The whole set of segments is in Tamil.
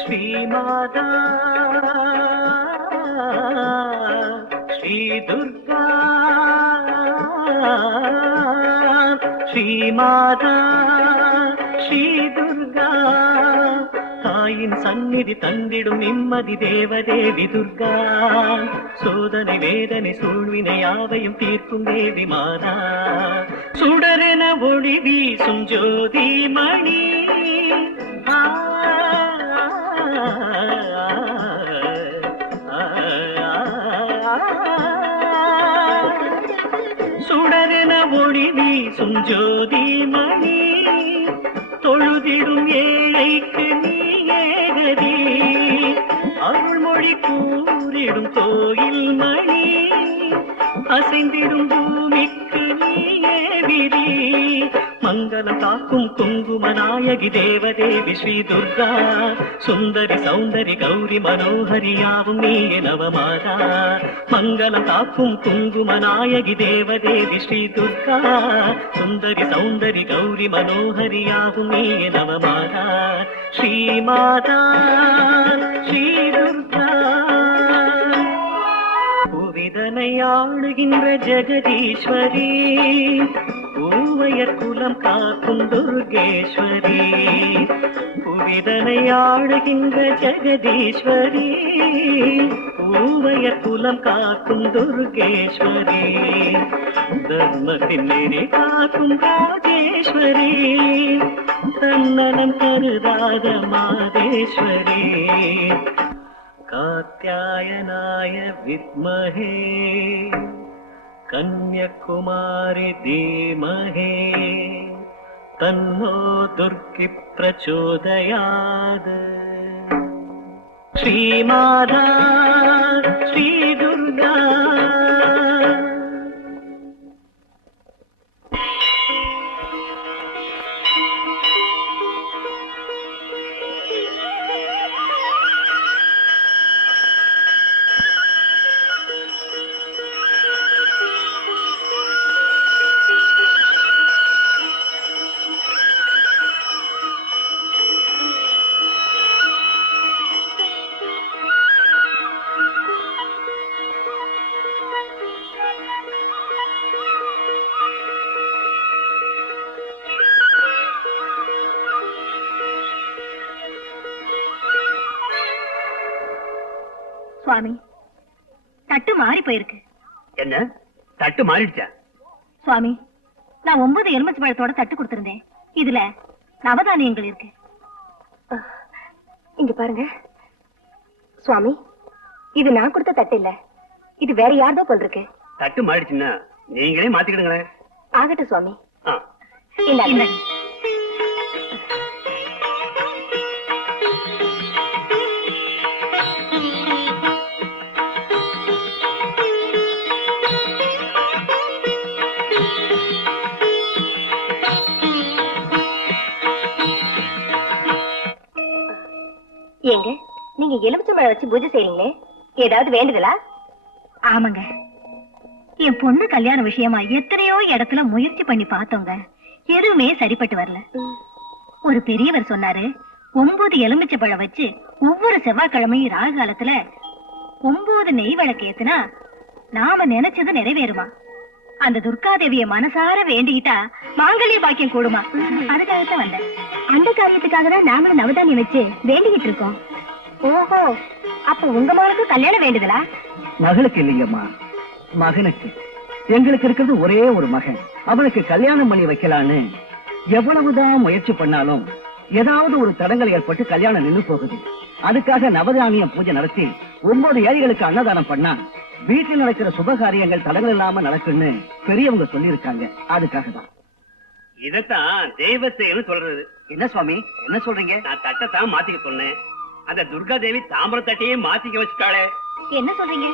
श्रीमाता श्री दुर्गा श्रीमाता श्री दुर्गा தாயின் சந்நிதி தந்திடும் நிம்மதி தேவதேவி துர்கா சோதனை வேதனை சூழ்வினை யாவையும் தீர்க்கும் தேவி மாதா சுடரென ஒளி வீசும் ஜோதி மணி சுடரென ஒளி வீசும் ஜோதி மணி தொழுதிடும் ஏழைக்கு நீயேகதி அருள்மொழி கூறிடும் கோயில் மணி அசைந்திடும் பூமிக்கு நீயே விதி மங்களம் காக்கும் குங்கும நாயகி தேவதேவி ஸ்ரீ துர்கா சுந்தரி சௌந்தரி கௌரி மனோஹரியாவும் நீயே நவமாதா மங்களம் காக்கும் குங்கும நாயகி தேவதேவி ஸ்ரீ துர்கா சுந்தரி சௌந்தரி கௌரி மனோஹரியாவும் நீயே நவமாதா ஸ்ரீமாதா ஸ்ரீ துர்கா புவிதனை ஆளுகின்ற ஜெகதீஸ்வரி பூவையர் குலம் காக்கும் துர்கேஸ்வரி புவிதனை ஆளுகின்ற ஜெகதீஸ்வரி பூவையர் குலம் காக்கும் துர்கேஸ்வரி தர்மத்தின் நெறி காக்கும் ராஜேஸ்வரி தன்னலம் கருதாத மாதேஸ்வரி कात्यायनाय विद्महे कन्याकुमारी धीमहि तन्नो दुर्गी प्रचोदयात् श्रीमाता श्री दुर्गा சுவாமி தட்டு மாறி போயிருக்கு. என்ன தட்டு மாறிடுச்சா? சுவாமி, நான் 9 எலுமிச்சை பழத்தோட தட்டு கொடுத்திருந்தேன். இதுல நவதானியங்கள் இருக்கு. இங்க பாருங்க சுவாமி, இது நான் கொடுத்த தட்டு இல்ல, இது வேற யார்தோ போல் இருக்கு. தட்டு மாறிடுச்சுன்னா நீங்களே மாத்திக்கிடுங்களேன். ஆகட்டும் சுவாமி. இல்ல ஏங்க, நீங்க எலுமிச்சம்பழம் வச்சு பூஜை செய்றீங்களே, ஏதாவது வேண்டுதலா? ஆமாங்க, என் பொண்ணு கல்யாண விஷயமா எத்தனையோ இடத்துல முயற்சி பண்ணி பார்த்தோங்க, எதுவுமே சரிப்பட்டு வரல. ஒரு பெரியவர் சொன்னாரு, 9 எலுமிச்சம்பழம் வச்சு ஒவ்வொரு செவ்வாய்க்கிழமையும் ராகு காலத்துல 9 நெய் விளக்கு ஏத்துனா நாம நினைச்சது நிறைவேறுமா. அந்த துர்காதேவிய மனசார வேண்டிக்கிட்டா மாங்கல்ய பாக்கியம் கூடுமா. அதுக்காகத்தான் வந்தேன். அந்த காரியத்துக்காக தான் நாமளும் நவதானியம் வச்சு வேண்டிக்கிட்டு இருக்கோம். ஓஹோ, அப்ப உங்க மகளுக்கு கல்யாணம் வேண்டுதலா? மகளுக்கு இல்லையம்மா, மகனுக்கு. எங்களுக்கு இருக்கிறது ஒரே ஒரு மகன், அவனுக்கு கல்யாணம் பண்ணி வைக்கலான்னு எவ்வளவுதான் முயற்சி பண்ணாலும் ஏதாவது ஒரு தடங்கள் ஏற்பட்டு கல்யாணம் நின்று போகுது. அதுக்காக நவதானிய பூஜை நடத்தி 9 ஏழைகளுக்கு அன்னதானம் பண்ணா வீட்டில் நடக்கிற சுபகாரியங்கள் தடங்கள் இல்லாம நடக்குன்னு பெரியவங்க சொல்லியிருக்காங்க. அதுக்காக தான். இதத்தான் தெய்வ செயல்னு சொல்றது. என்ன சுவாமி, என்ன சொல்றீங்க? நான் தட்டை தான் மாத்திக்க சொன்னேன். அந்த துர்கா தேவி தாமிர தட்டையே மாத்திக்க வச்சுட்டாளே. என்ன சொல்றீங்க?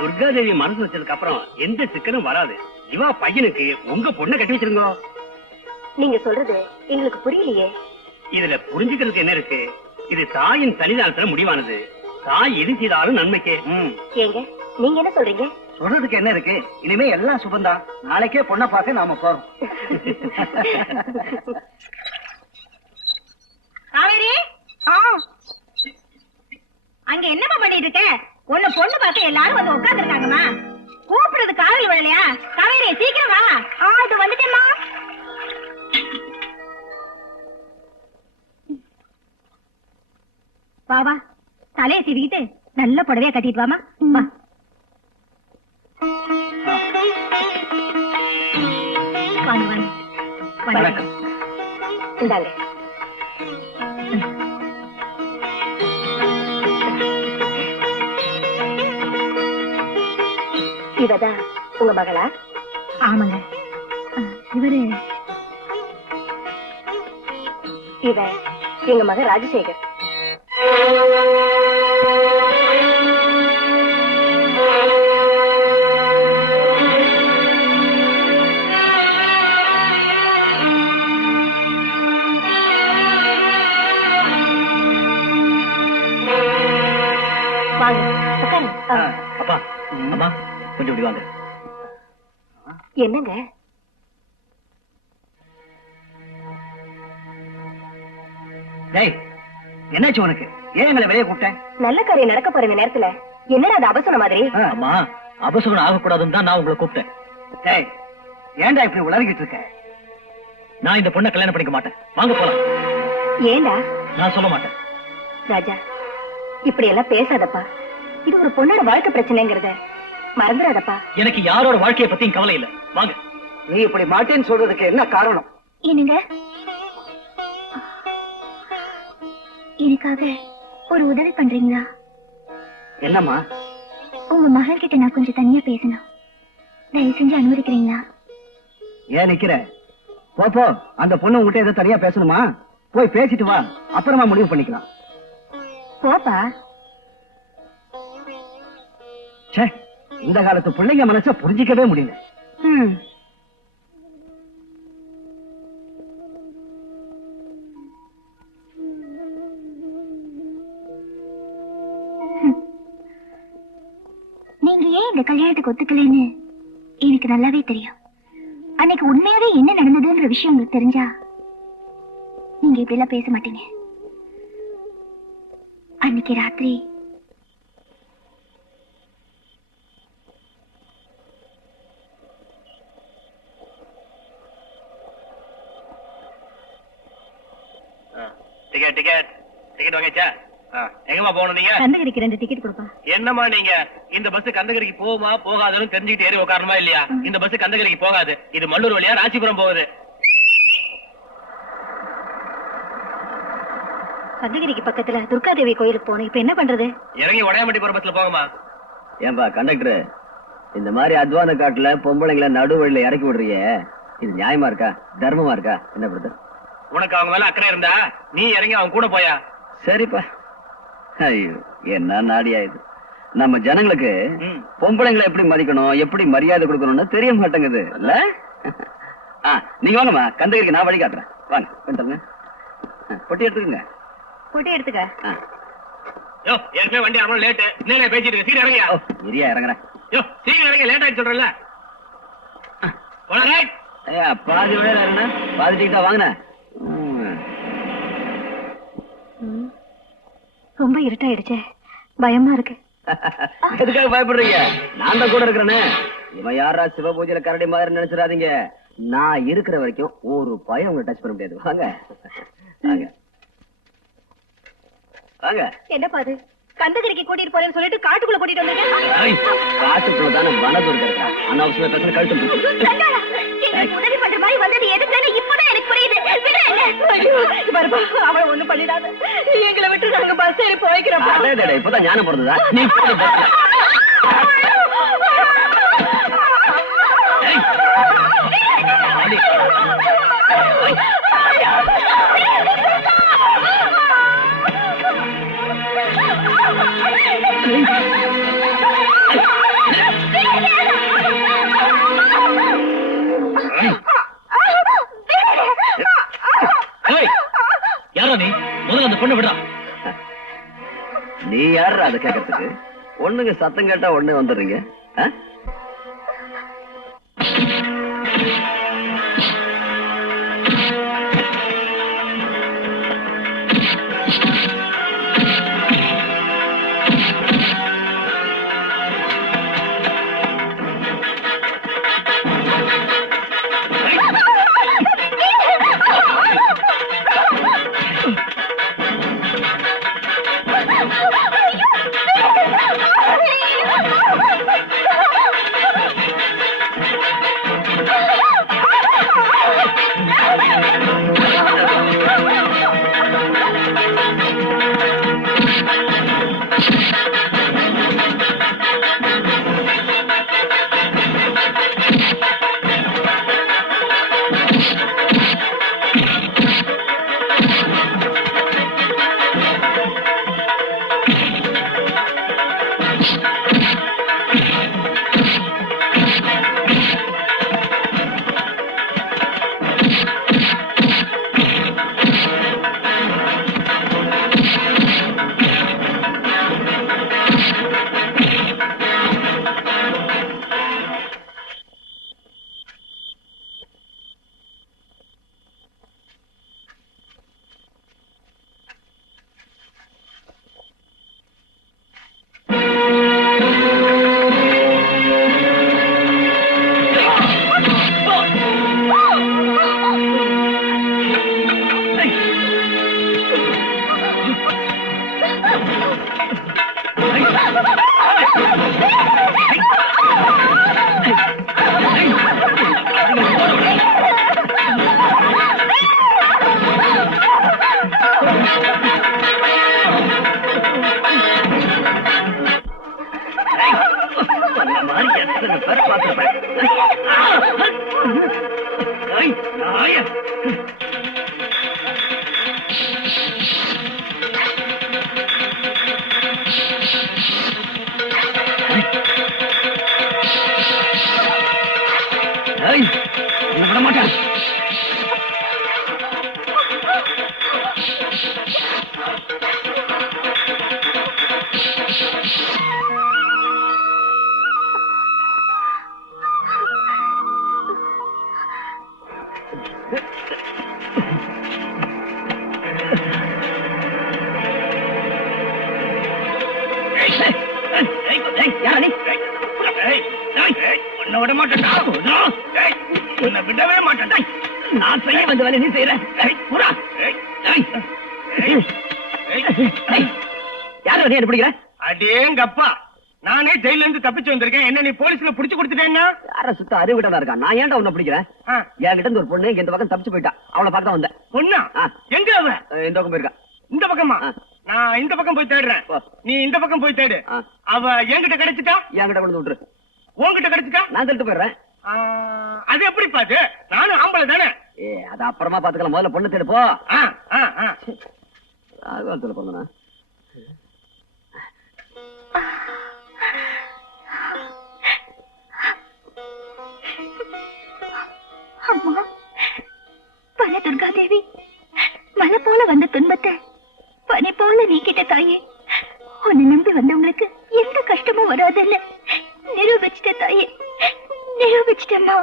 துர்கா தேவி மனசு வச்சதுக்கு அப்புறம் எந்த சிக்கலும் வராது. இவா பையனுக்கு உங்க பொண்ணை கட்டி வச்சிருங்க. நீங்க சொல்றது எங்களுக்கு புரியலையே. இதுல புரிஞ்சுக்கிறதுக்கு என்ன இருக்கு? இது தாயின் சன்னிதானத்துல முடிவானது. தாய் எது செய்தாலும் நன்மைக்கே. ஏங்க, நீங்க என்ன சொல்றீங்க? சொல்றதுக்கு என்ன இருக்கு? இனிமே எல்லாம் சுபந்தான். நாளைக்கே பொண்ணை பார்க்க நாம போறோம். காவேரி அங்க என்னமா பண்ணிட்டு இருக்க? உன்னை பொண்ணு பார்க்க எல்லாரும் வந்து உட்கார்ந்து இருக்காங்கம்மா. கூப்பிடுறது காதல் விழலையா? காவேரி சீக்கிரம் வா. இது வந்துட்டேம்மா. வா வா, தலையை சீவிக்கிட்டு நல்ல புடவையா கட்டிட்டு வாமா. வா. வாங்க வாங்க. வணக்கம். இந்தாங்க. இவதான் உங்க மகளா? ஆமாங்க. இவரு இவ எங்க மகன் ராஜசேகர். வாங்க உட்காருங்க. அப்பா அம்மா கொஞ்சம் இப்படி வாங்க. என்னங்க? டேய், என்னாச்சு உனக்கு? ஏன் எங்களை வெளியே கூப்பிட்டேன்? நல்ல காரியம் நடக்க போற இந்த நேரத்துல என்னடா அது அவசரம் மாதிரி? அம்மா, அபசகுணம் ஆகக்கூடாதுன்னு தான் நான் உங்களை கூப்பிட்டேன். டேய், ஏன்டா இப்படி உளறிக்கிட்டு இருக்க? நான் இந்த பொண்ணை கல்யாணம் பண்ணிக்க மாட்டேன். வாங்க போலாம். ஏண்டா? நான் சொல்ல மாட்டேன். ராஜா, இப்படி எல்லாம் பேசாதப்பா. இது ஒரு பொண்ணோட வாழ்க்கை பிரச்சனைங்கிறத மறந்துடாதப்பா. எனக்கு யாரோட வாழ்க்கையை பத்தியும் கவலை இல்ல. வாங்க. நீ இப்படி மாட்டேன்னு சொல்றதுக்கு என்ன காரணம்? என்னங்க, எனக்காக ஒரு உதவி பண்றீங்களா? என்னம்மா? உங்க மகள் கிட்ட நான் கொஞ்சம் தனியா பேசணும். தயவு செஞ்சு அனுமதிக்கிறீங்களா? ஏன் நிக்கிற? போ, அந்த பொண்ணு உங்ககிட்ட ஏதோ தனியா பேசணுமா? போய் பேசிட்டு வா, அப்புறமா முடிவு பண்ணிக்கலாம். போப்பா. இந்த காலத்து பிள்ளைங்க மனச புரிஞ்சிக்கவே முடியல. நீங்க ஏன் இந்த கல்யாணத்துக்கு ஒத்துக்கலன்னு எனக்கு நல்லாவே தெரியும். அன்னைக்கு உண்மையாவே என்ன நடந்ததுன்ற விஷயம் உங்களுக்கு தெரிஞ்சா நீங்க இப்படி எல்லாம் பேச மாட்டீங்க. அன்னைக்கு ராத்திரி டிக்கெட் வாங்கிச்சா? எங்கம்மா போகணும் நீங்க? கந்தகிரிக்கு 2 டிக்கெட் கொடுப்பா. என்னம்மா நீங்க இந்த பஸ் கந்தகிரிக்கு போகுமா போகாதுன்னு தெரிஞ்சுக்கிட்டு ஏறி உட்காரணுமா இல்லையா? இந்த பஸ் கந்தகிரிக்கு போகாது. இது மல்லூர் வழியா ராசிபுரம் போகுது. கந்தகிரிக்கு பக்கத்துல துர்காதேவி கோயிலுக்கு போகணும். இப்ப என்ன பண்றது? இறங்கி உடையாமட்டி போற பஸ்ல போகமா? ஏன்பா கண்டக்டர், இந்த மாதிரி அத்வான காட்டுல பொம்பளைங்களை நடு வழியில இறக்கி விடுறியே, இது நியாயமா இருக்கா? தர்மமா இருக்கா? என்ன பண்றது? உனக்கு அவங்க மேல அக்கறை இருந்தா நீ இறங்கி அவங்க கூட போயா? சரிப்பா. ஐயோ, என்ன நாடியா இது? நம்ம ஜனங்களுக்கு பொம்பளைங்களை எப்படி மதிக்கணும், எப்படி மரியாதை கொடுக்கணும்னு தெரிய மாட்டேங்குது இல்ல? நீங்க வாங்கம்மா, கந்தகிரிக்கு நான் வழி காட்டுறேன். வாங்க, வந்துருங்க. பொட்டி எடுத்துக்கங்க. போட்டு எடுத்துக்க. ஏற்கனவே வண்டி அவ்வளவு லேட்டு. என்ன பேசிட்டு சீக்கிரம் இறங்கியா? இரியா இறங்குறேன். சீக்கிரம் இறங்க, லேட் ஆயிட்டு சொல்றேன்ல. பாதி வேலை என்ன, பாதி டிக்கெட்டா வாங்கினேன். ரொம்ப இருட்டாயிடுச்சே, பயமா இருக்கு. எதுக்காக பயப்படுறீங்க? நான் தான் கூட இருக்கிறேனே. இவன் யாரா சிவ பூஜையில கரடி மாதிரி நினைச்சிடாதீங்க. நான் இருக்கிற வரைக்கும் ஒரு பயம் உங்களை டச் பண்ண முடியாது. வாங்க வாங்க வாங்க. என்ன பாது, கந்தகிரிக்கு கூட்டிட்டு போறேன்னு சொல்லிட்டு காட்டுக்குள்ள கூட்டிட்டு வந்துட்டேன். காட்டுக்குள்ள தானே வனதுர்க இருக்கா. அனாவசியமா பேசுற கழுத்து உதவி பண்ற மாதிரி வந்தது எதுக்குன்னு இப்பதான் எனக்கு புரியுது. அவளை ஒண்ணு பண்ணிடாத, எங்களை விட்டு நாங்க பஸ் ஏறி போய்க்கிறோம். இப்பதான் ஞானம் பிறந்ததா? நீ யாரா நீ? முதல்ல அந்த பொண்ணை விடா. நீ யாரு அதை கேட்கறதுக்கு? ஒண்ணுங்க சத்தம் கேட்டா ஒண்ணு வந்துடுறீங்க. விட மாட்டேன். விட மாட்டேன்டா, உன்னை விடவே மாட்டேன்டா. நான் செய்ய வந்த வேலை நீ செய்யற. யாரு வந்து என்ன பிடிக்கிற? அடேங்கப்பா, நானே ஜெயில இருந்து தப்பிச்சு வந்திருக்கேன். என்ன நீ போலீஸ்ல புடிச்சு கொடுத்துட்டேன்னா? யார சுத்த அறிவிட்டா இருக்கா? நான் ஏன்டா உன்னை பிடிக்கிறேன்? என்கிட்ட இருந்து ஒரு பொண்ணு இந்த பக்கம் தப்பிச்சு போயிட்டா. அவளை பார்க்க தான் வந்தேன். பொண்ணா? எங்க அவ? இந்த பக்கம் போயிருக்கா. இந்த பக்கமா? நான் இந்த பக்கம் போய் தேடுறேன், நீ இந்த பக்கம் போய் தேடு. அவ என்கிட்ட கிடைச்சிட்டா? என்கிட்ட கொண்டு விட்டுரு. உன்கிட்ட கிடைச்சிட்டா? நான் தள்ளிட்டு போயிடுறேன். அது எப்படி பாத்து? நானும் ஆம்பளை தானே. அது அப்புறமா பாத்துக்கலாம், முதல்ல பொண்ணு தேடு போ. ராகவத்துல பொண்ணுனா அம்மா, பல துர்கா தேவி, மலை போல வந்த துன்பத்தை பனி போல நீக்கிட்ட தாயே. உன்னை நம்பி வந்தவங்களுக்கு எந்த கஷ்டமும் வராதுன்னு நிரூபிச்சிட்ட தாயே, நிரூபிச்சிட்டம்மா.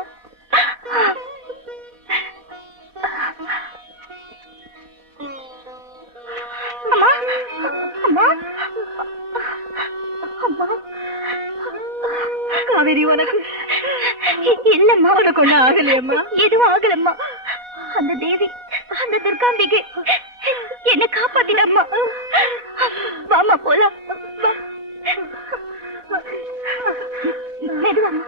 அம்மா, அம்மா, அம்மா. காவேரி, உனக்கு இல்லம்மா, உனக்கு ஒண்ணு ஆகலையம்மா. எதுவும் ஆகலம்மா. அந்த தேவி, அந்த துர்காம்பிகை என்ன காப்பாத்தினம்மா. வாமா போலாம். மெதுவாம்மா.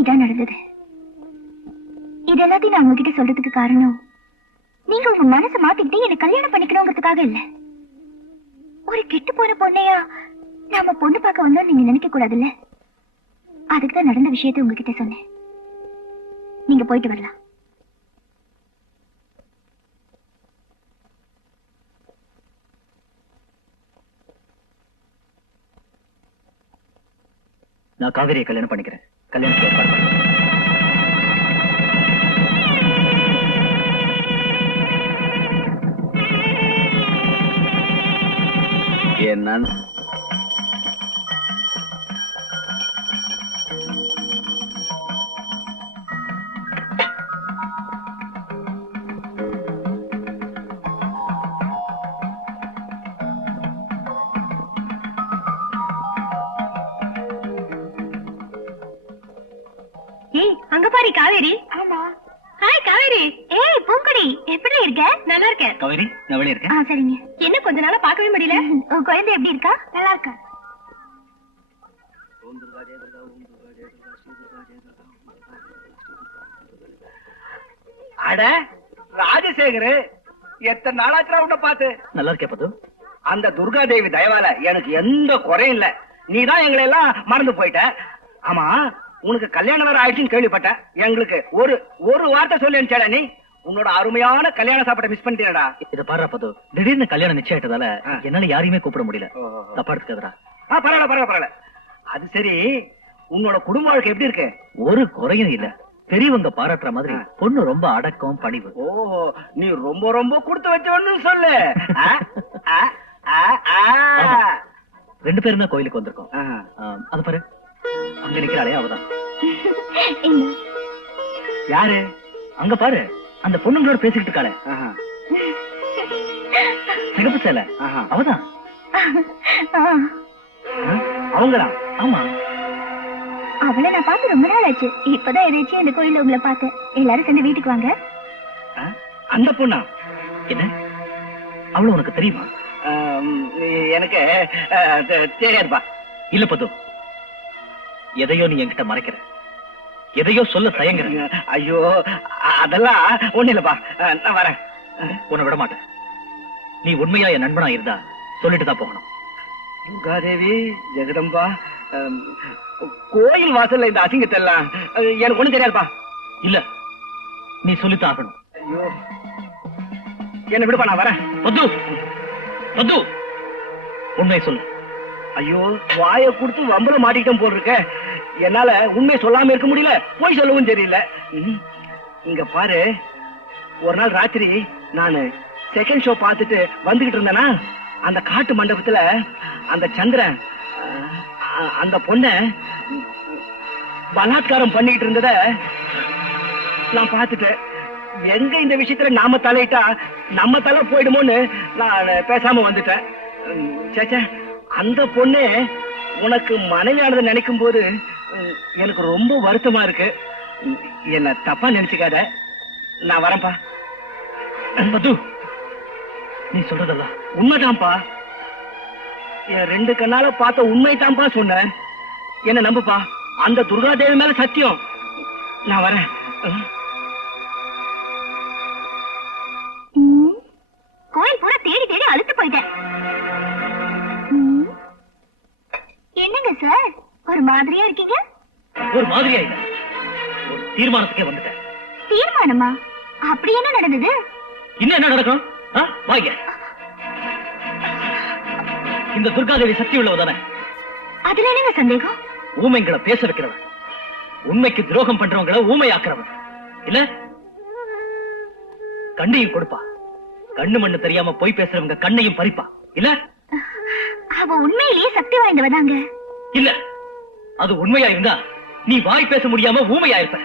இதான் நடந்தது. இது எல்லாத்தையும் நான் உங்ககிட்ட சொல்றதுக்கு காரணம், நீங்க உங்க மனசை மாத்திக்கிட்டு என்ன கல்யாணம் பண்ணிக்கணுங்கிறதுக்காக இல்ல. ஒரு கெட்டு போன பொண்ணையா நாம பொண்ணு பார்க்க வந்தோம் நீங்க நினைக்க கூடாதுல்ல. அதுக்குதான் நடந்த விஷயத்தை உங்ககிட்ட சொன்னேன். நீங்க போயிட்டு வரலாம். நான் காவேரியை கல்யாணம் பண்ணிக்கிறேன். கல்யாணத்துக்கு ஏற்பாடு பண்ணு. என்ன அங்க பாரு காவேரி. ஆமா. ஹாய் காவேரி. ஏய் பூங்கொடி, எப்படி இருக்க? நல்லா இருக்கேன். காவேரி, நான் வெளியே இருக்கேன். சரிங்க. என்ன கொஞ்ச நாளா பார்க்கவே முடியல? உன் குழந்தை எப்படி இருக்கா? நல்லா இருக்கா? அட ராஜசேகர், எத்தனை நாளாச்சுடா உன்னை பார்த்து. நல்லா இருக்கே பது. அந்த துர்கா தேவி தயவால எனக்கு எந்த குறையும் இல்ல. நீதான் எங்களை எல்லாம் மறந்து போயிட்ட. ஆமா, உனக்கு கல்யாணம் வேற ஆயிடுச்சுன்னு கேள்விப்பட்டேன். எங்களுக்கு ஒரு ஒரு வார்த்தை சொல்லி அனுப்பிச்சா நீ. உன்னோட அருமையான கல்யாண சாப்பாட்டை மிஸ் பண்ணிட்டேடா. இத பாரு பது, திடீர்னு கல்யாணம் நிச்சயிட்டதால என்னால யாரையுமே கூப்பிட முடியல. தப்பா எடுத்துக்காதடா. பரவாயில்ல பரவாயில்ல. அது சரி, உன்னோட குடும்ப வாழ்க்கை எப்படி இருக்கு? ஒரு குறையும் இல்ல. பெரியவங்க பாராட்டுற மாதிரி பொண்ணு ரொம்ப அடக்கம், பணிவு. ஓ, நீ ரொம்ப ரொம்ப கொடுத்து வச்சவன்னு சொல்லு. ரெண்டு பேரும் தான் கோயிலுக்கு வந்திருக்கோம். அது பாரு, அங்க நிக்கிறாளே அவதான். யாரு? அங்க பாரு, அந்த பொண்ணுங்களோட பேசிக்கிட்டு இருக்காளே. சிகப்பு சேலை அவதான். அவங்களா? ஆமா. அவளை நான் பார்த்து ரொம்ப நாள் ஆச்சு. இப்பதான் எதாச்சும் இந்த கோயில்ல உங்களை பார்த்தேன். எல்லாரும் சேர்ந்து வீட்டுக்கு வாங்க. அந்த பொண்ணா? என்ன அவளு உனக்கு தெரியுமா? எனக்கு தெரியாதுப்பா. இல்ல பத்து, எதையோ நீ என்கிட்ட மறைக்கிற, எதையோ சொல்ல தயங்குற. ஐயோ அதெல்லாம் ஒண்ணு இல்லப்பா, நான் வரேன். உன்னை விட மாட்டேன். நீ உண்மையா என் நண்பனா இருந்தா சொல்லிட்டு தான் போகணும். துர்காதேவி, ஜெகதம்பா, கோயில் வாசல்ல இந்த அசிங்கத்தை எல்லாம் எனக்கு ஒண்ணும் தெரியாதுப்பா. இல்ல, நீ சொல்லித்தான் ஆகணும். ஐயோ என்ன விடுப்பா, நான் வரேன். பத்து பத்து, உண்மையை சொல்லு. ஐயோ வாயை கொடுத்து வம்பல மாட்டிக்கிட்டோம் போல் இருக்க. என்னால உண்மையை சொல்லாம இருக்க முடியல, போய் சொல்லவும் தெரியல. இங்க பாரு, ஒரு நாள் ராத்திரி நானு செகண்ட் ஷோ பார்த்துட்டு வந்துகிட்டு இருந்தேனா, அந்த காட்டு மண்டபத்துல அந்த சந்திரன் அந்த பொண்ண பலாத்காரம் பண்ணிக்கிட்டு இருந்தத நான் பார்த்துட்டேன். எங்க இந்த விஷயத்துல நாம தலையிட்டா நம்ம தலை போயிடுமோன்னு நான் பேசாம வந்துட்டேன். சேச்சே, அந்த பொண்ணு உனக்கு மனைவியானதை நினைக்கும் போது எனக்கு ரொம்ப வருத்தமா இருக்கு. என்ன தப்பா நினைச்சுக்காத, நான் வரேன்ப்பா. மது, நீ சொல்றதெல்லாம் உண்மைதான்ப்பா. என் 2 கண்ணால பார்த்த உண்மைதான்ப்பா சொன்னேன். என்ன நம்புப்பா, அந்த துர்காதேவி மேல சத்தியம். நான் வரேன். கோயில் பூரா தேடி தேடி அழுத்து போயிட்டேன். என்னங்க சார், ஒரு மாதிரியா இருக்கீங்க? ஒரு மாதிரியா இல்ல, ஒரு தீர்மானத்துக்கே வந்துட்டேன். தீர்மானமா? அப்படி என்ன நடந்தது? இன்னும் என்ன நடக்கும்? வாங்க. இந்த துர்காதேவி சக்தி உள்ளவதானே? அதுல என்னங்க சந்தேகம்? ஊமைங்களை பேச வைக்கிறவன், உண்மைக்கு துரோகம் பண்றவங்களை ஊமையாக்குறவன் இல்ல. கண்ணையும் கொடுப்பா, கண்ணு மண்ணு தெரியாம போய் பேசுறவங்க கண்ணையும் பறிப்பா இல்ல. அவ உண்மையிலேயே சக்தி வாய்ந்தவதாங்க. இல்ல, அது உண்மையா இருந்தா நீ வாய் பேச முடியாம ஊமையா இருப்ப.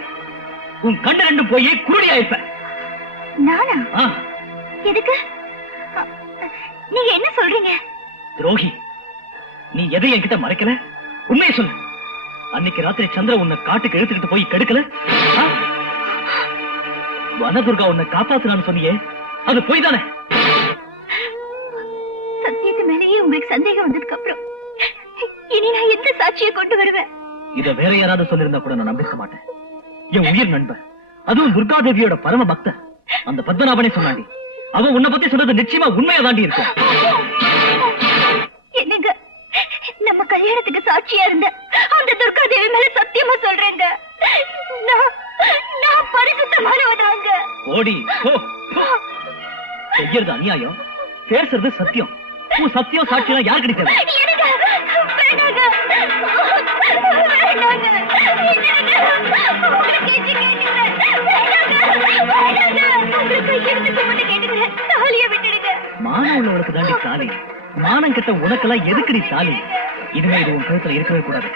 உன் கண்ணு ரெண்டும் போய் குருடியா இருப்ப. நானா? எதுக்கு? நீங்க என்ன சொல்றீங்க? துரோகி, நீ எதை என்கிட்ட மறைக்கல, உண்மையை சொல்லு. அன்னைக்கு ராத்திரி சந்திர உன்னை காட்டுக்கு இழுத்துக்கிட்டு போய் கெடுக்கல? வனதுர்கா உன்னை காப்பாத்துறான்னு சொன்னியே, அது போய் தானே? சத்தியத்து மேலேயே உங்களுக்கு சந்தேகம் வந்ததுக்கு அப்புறம் இனி நான் எந்த சாட்சியை கொண்டு வருவேன்? இத வேற யாராவது சொல்லிருந்தா கூட நான் நம்பிக்க மாட்டேன். என் உயிர் நண்பன், அதுவும் துர்காதேவியோட பரம பக்தன் அந்த பத்மநாபனே சொன்னாண்டி. அவன் உன்னை பத்தி சொல்றது நிச்சயமா உண்மையா தாண்டி இருக்கும். என்னங்க, நம்ம கல்யாணத்துக்கு சாட்சியா இருந்த அந்த துர்காதேவி மேல சத்தியமா சொல்றேங்க, நான் பரிசுத்தமானவதாங்க. ஓடி போ. செய்யறது அநியாயம், பேசுறது சத்தியம். உன் சத்தியம் சாட்சியம் யார் கிடைச்சது? மானம் உள்ளவளுக்கு தாண்டி தாலி, மானம் கெட்ட உனக்கெல்லாம் எதுக்குடி தாலி? இனிமே இது உன் கழுத்துல இருக்கவே கூடாது.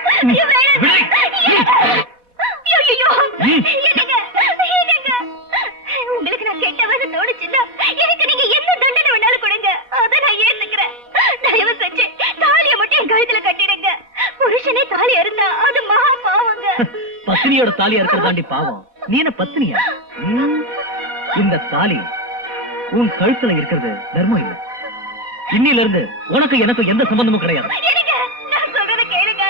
உங்களுக்கு நான் கெட்டவன்னு தோணுச்சுன்னா எனக்கு நீங்க என்ன தண்டனை வேணாலும் கொடுங்க, அதை நான் ஏத்துக்கிறேன். தயவு செஞ்சு தாலியை மட்டும் என் கழுத்துல கட்டிடுங்க. புருஷனே தாலி இருந்தா அது மகா பாவங்க. பத்தினியோட தாலியா இருக்கிறதாண்டி பாவம். நீ என்ன பத்தினியா? இந்த தாலி உன் கழுத்துல இருக்கிறது தர்மம் இல்ல. இன்னில இருந்து உனக்கு எனக்கு எந்த சம்பந்தமும் கிடையாது. நான் சொல்றத கேளுங்க.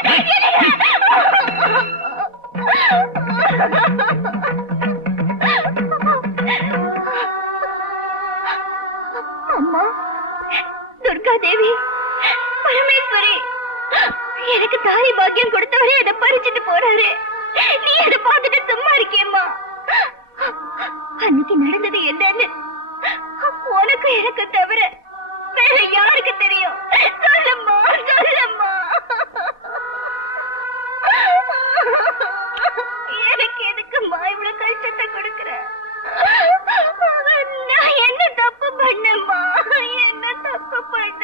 அம்மா, துர்காதேவி, பரமேஸ்வரி, எனக்கு தாலி பாக்கியம் கொடுத்தவரே அதை பறிச்சுட்டு போறாரு. நீ அதை பார்த்துட்டு சும்மா இருக்கியம்மா? அன்னைக்கு நடந்தது என்னன்னு உனக்கு எனக்கு தவிர வேற யாருக்கு தெரியும்? சொல்லம்மா, சொல்லம்மா. எனக்கு எதுக்கும்மா இவ்வளவு கஷ்டத்தை கொடுக்கிற? நான் என்ன தப்பு பண்ணம்மா? என்ன தப்பு பண்ண?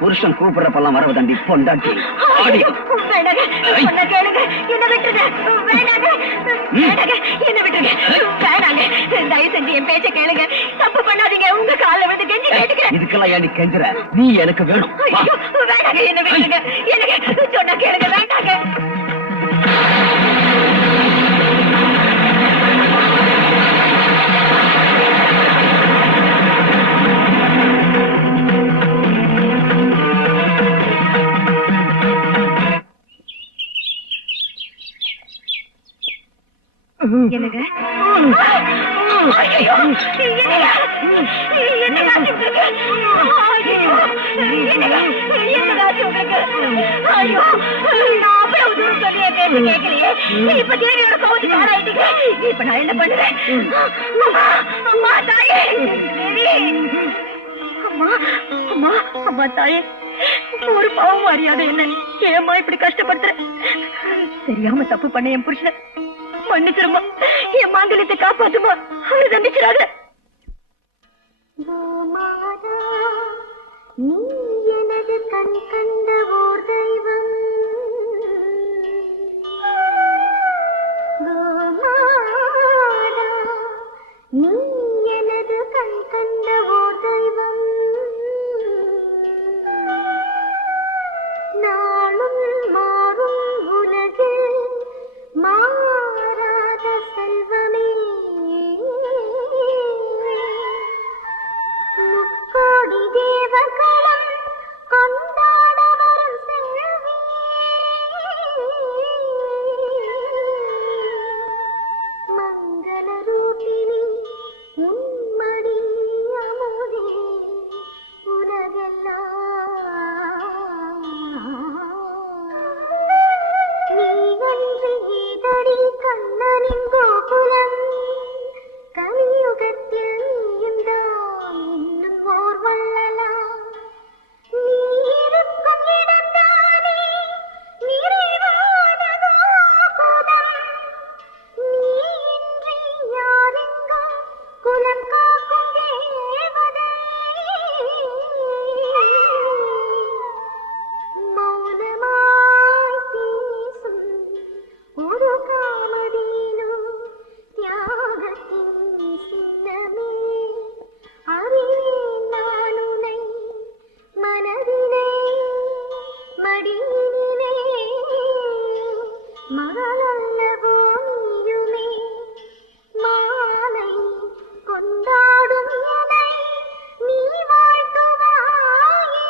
புருஷன் கூப்பிடுறப்பெல்லாம் வரவதாண்டி பொண்டாட்டி. ஆடி. வேண்டாங்க, சொன்னா கேளுங்க. என்ன விட்டுருங்க. வேண்டாங்க, வேண்டாங்க, என்ன விட்டுருங்க. வேண்டாங்க, தயவு செஞ்சு என் பேச்ச கேளுங்க. தப்பு பண்ணாதீங்க. உங்க கால்ல விழுந்து கெஞ்சி கேட்டுக்கிறேன். இதுக்கெல்லாம் ஏன் நீ கெஞ்சுற? நீ எனக்கு வேணும். வா. ஐயோ, வேண்டாங்க, என்ன விட்டுருங்க. எனக்கு சொன்னா கேளுங்க. வேண்டாங்க. என்னங்க? ஐயோ, என்னங்க ஆச்சு உங்களுக்கு? ஐயோ, என்னங்க ஆச்சு உங்களுக்கு? ஐயோ, நான் அவ்வளவு தூரம் சொல்லியே கேட்கலையே. இப்ப தேவியோட கோவத்துக்கு ஆளாயிட்டீங்க. இப்ப நான் என்ன பண்ணுவேன்? அம்மா, அம்மா, தாயே, தேவி. அம்மா, அம்மா, அம்மா, தாயே, ஒரு பாவம் அறியாத என்ன ஏம்மா இப்படி கஷ்டப்படுத்துற? தெரியாம தப்பு பண்ண என் புருஷனை மன்னிச்சிருமா. என் மாங்கல்யத்தை காப்பாத்துமா. அவரை தண்டிச்சிடாத. நீ எனது கண் கண்ட ஓர் தெய்வம். நீ எனது கண் கண்ட ஓர் தெய்வம். நாளும் மாறும் உலகில் மாறாத செல்வமே. முக்கோடி தேவர்களும் கொண்டாட வரும் செல்வி. மங்கள ரூபிணி உன்மடி அமுதே உலகெல்லாம். நீ அன்றி ஏதடி கண்ணனின் கோகுலம். கலியுகத்தில் நீயும் தான் இன்னும் ஓர் வள்ளலாம். நீ இருக்கும் இடம்தானே நிறைவான கோகுலம். நீ இன்றி யாரெங்கும் குலம் காக்கும் தேவதை. மௌனமாய் பேசும் ஒரு காமதேனு தியாகத்தின் சின்னமே. அறிவேன் நான் உன்னை மனதிலே மடியினிலே. மகளல்லவோ நீயுமே. மாலை கொண்டாடும் என்னை நீ வாழ்த்துவாயே.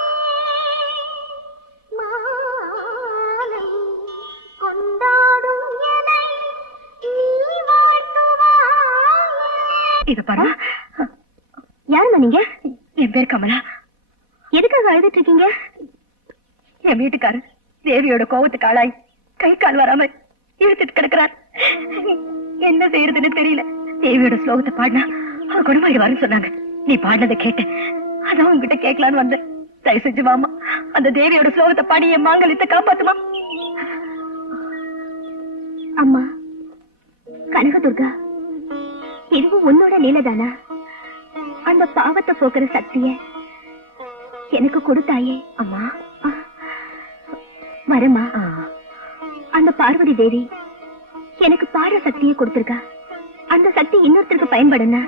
மாலை கொண்டாடும் என்னை நீ வாழ்த்துவாயே. இத பாரு. யாருமா நீங்க? என் பேர் கமலா. எதுக்காக அழுதுட்டு இருக்கீங்க? என் வீட்டுக்காரர் தேவியோட கோவத்துக்கு ஆளாய் கை கால் வராம இழுத்துட்டு கிடக்குறார். என்ன செய்யறதுன்னு தெரியல. தேவியோட ஸ்லோகத்தை பாடினா அவர் குணமாயிடுவாருன்னு சொன்னாங்க. நீ பாடினதை கேட்டேன். அதான் உங்ககிட்ட கேட்கலான்னு வந்தேன். தயவு செஞ்சு வாமா, அந்த தேவியோட ஸ்லோகத்தை பாடி என் மாங்கல்யத்தை காப்பாத்துமா. அம்மா கனகதுர்கா, இதுவும் உன்னோட லீலதானா? அந்த பாவத்தை போக்குற சக்திய எனக்கு கொடுத்தாயே. அம்மா வரமா. அந்த பார்வதி தேவி எனக்கு பாடுற சக்தியை கொடுத்திருக்கா. அந்த சக்தி இன்னொருத்தருக்கு பயன்படுனா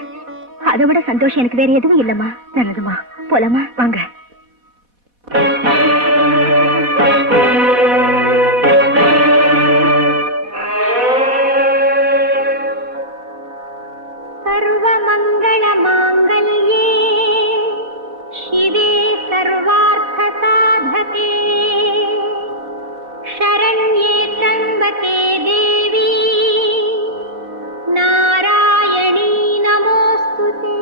அதை விட சந்தோஷம் எனக்கு வேற எதுவும் இல்லம்மா. நல்லதுமா, போலாமா? வாங்க. சர்வ மங்கள மாங்கல்யே சிவே சர்வார்த்த சாதகே சரண்யே த்ரம்பகே தேவி நாராயணீ நமோஸ்துதே.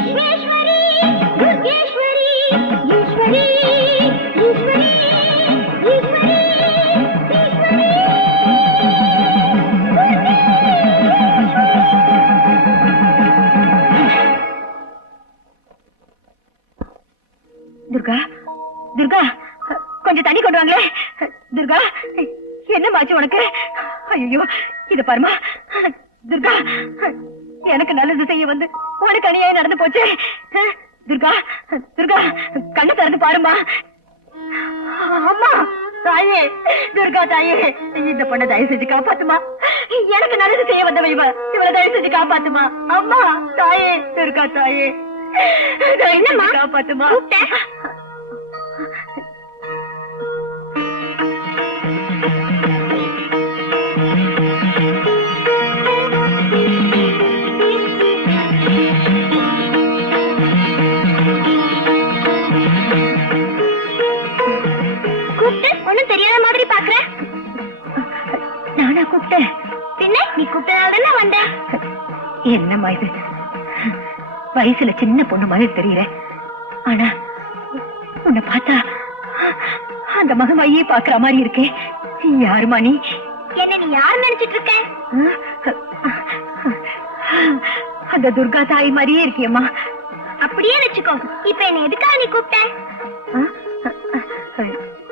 விஸ்வேஸ்வரி துர்கேஸ்வரி ஈஸ்வரி ஈஸ்வரி ஈஸ்வரி துர்கா துர்கா கொஞ்சம் தண்ணி கொண்டு வாங்களே துர்கா என்னமாச்சு உனக்கு ஐயோ இத பாருமா துர்கா எனக்கு நல்லது செய்ய வந்து உனக்கு அநியாயம் நடந்து போச்சு துர்கா துர்கா கண்ணு திறந்து பாருமா அம்மா தாயே துர்கா தாயே இந்த பொண்ணை தயவு செஞ்சு காப்பாத்துமா எனக்கு நல்லது செய்ய வந்தவ இவளை தயவு செஞ்சு காப்பாத்துமா அம்மா தாயே துர்கா தாயே என்னம்மா காப்பாத்துமா ஒண்ணும் தெரியாத மாதிரி பாக்குற நானா கூப்பிட்டேன் பின்ன நீ கூப்பிட்டதால வந்த என்னம்மா இது வயசுல சின்ன பொண்ணு மாதிரி தெரியல ஆனா உன்னை பார்த்தா அந்த மகமாயே பாக்குற மாதிரி இருக்கே யாருமா நீ என்ன நீ யார் நினைச்சிட்டு இருக்க அந்த துர்கா தாய் மாதிரியே இருக்கியம்மா அப்படியே வச்சுக்கோ இப்ப என்ன எதுக்காக நீ கூப்பிட்ட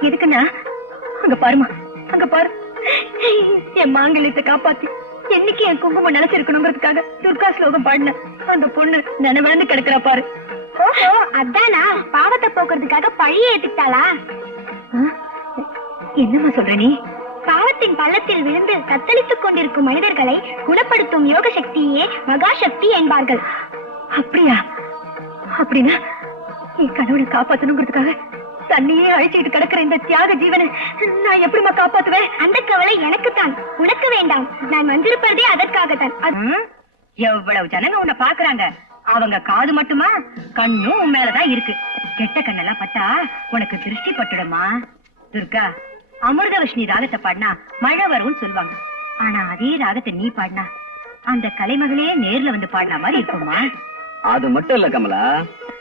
எதுக்குன்னா அங்க பாருமா அங்க பாரு என் மாங்கல்யத்தை காப்பாத்தி என்னைக்கு என் குங்குமம் நினைச்சிருக்கணுங்கிறதுக்காக துர்கா ஸ்லோகம் பாடின அந்த பொண்ணு நினைவிழந்து கிடக்குறா பாரு ஓஹோ அதானா பாவத்தை போக்குறதுக்காக பழிய ஏத்துக்கிட்டாளா என்னமா சொல்ற நீ பாவத்தின் பள்ளத்தில் விழுந்து தத்தளித்துக் கொண்டிருக்கும் மனிதர்களை குணப்படுத்தும் யோக சக்தியே மகாசக்தி என்பார்கள் அப்படியா அப்படின்னா என் கணவனை காப்பாத்தணுங்கிறதுக்காக தண்ணியே அழிச்சிட்டு கிடக்கிற இந்த தியாக ஜீவனை நான் எப்படிமா காப்பாத்துவேன் அந்த கவலை எனக்கு தான் உனக்கு வேண்டாம் நான் வந்திருப்பதே அதற்காகத்தான் எவ்வளவு ஜனங்க உன்னை பாக்குறாங்க அவங்க காது மட்டுமா கண்ணும் உன் மேலதான் இருக்கு கெட்ட கண்ணெல்லாம் பட்டா உனக்கு திருஷ்டி பட்டுடுமா துர்கா அமிர்தவஷ்ணி ராகத்தை பாடினா மழை வரும்னு சொல்லுவாங்க ஆனா அதே ராகத்தை நீ பாடினா அந்த கலைமகளே நேர்ல வந்து பாடின மாதிரி இருக்குமா அது மட்டும் இல்ல கமலா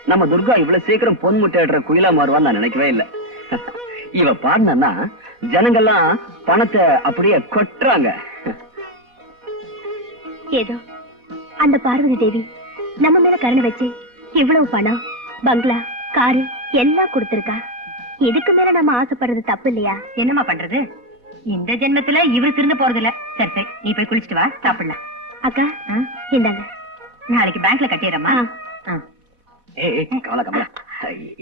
நம்ம துர்கா இவ்வளவு சீக்கிரம் பொன் முட்டையிடுற குயிலா மாறுவான்னு நான் நினைக்கவே இல்ல இவ பாடினா ஜனங்கள்லாம் பணத்தை அப்படியே கொட்டுறாங்க ஏதோ அந்த பார்வதி தேவி நம்ம மேல கருணை வச்சு இவ்வளவு பணம் பங்களா காரு எல்லாம் கொடுத்திருக்கா இதுக்கு மேல நம்ம ஆசைப்படுறது தப்பு இல்லையா என்னமா பண்றது இந்த ஜென்மத்துல இவரு திருந்து போறது இல்ல சரி சரி நீ போய் குளிச்சுட்டு வா சாப்பிடலாம் அக்கா இந்தாங்க நாளைக்கு பேங்க்ல கட்டிடுறமா கமலா கமலா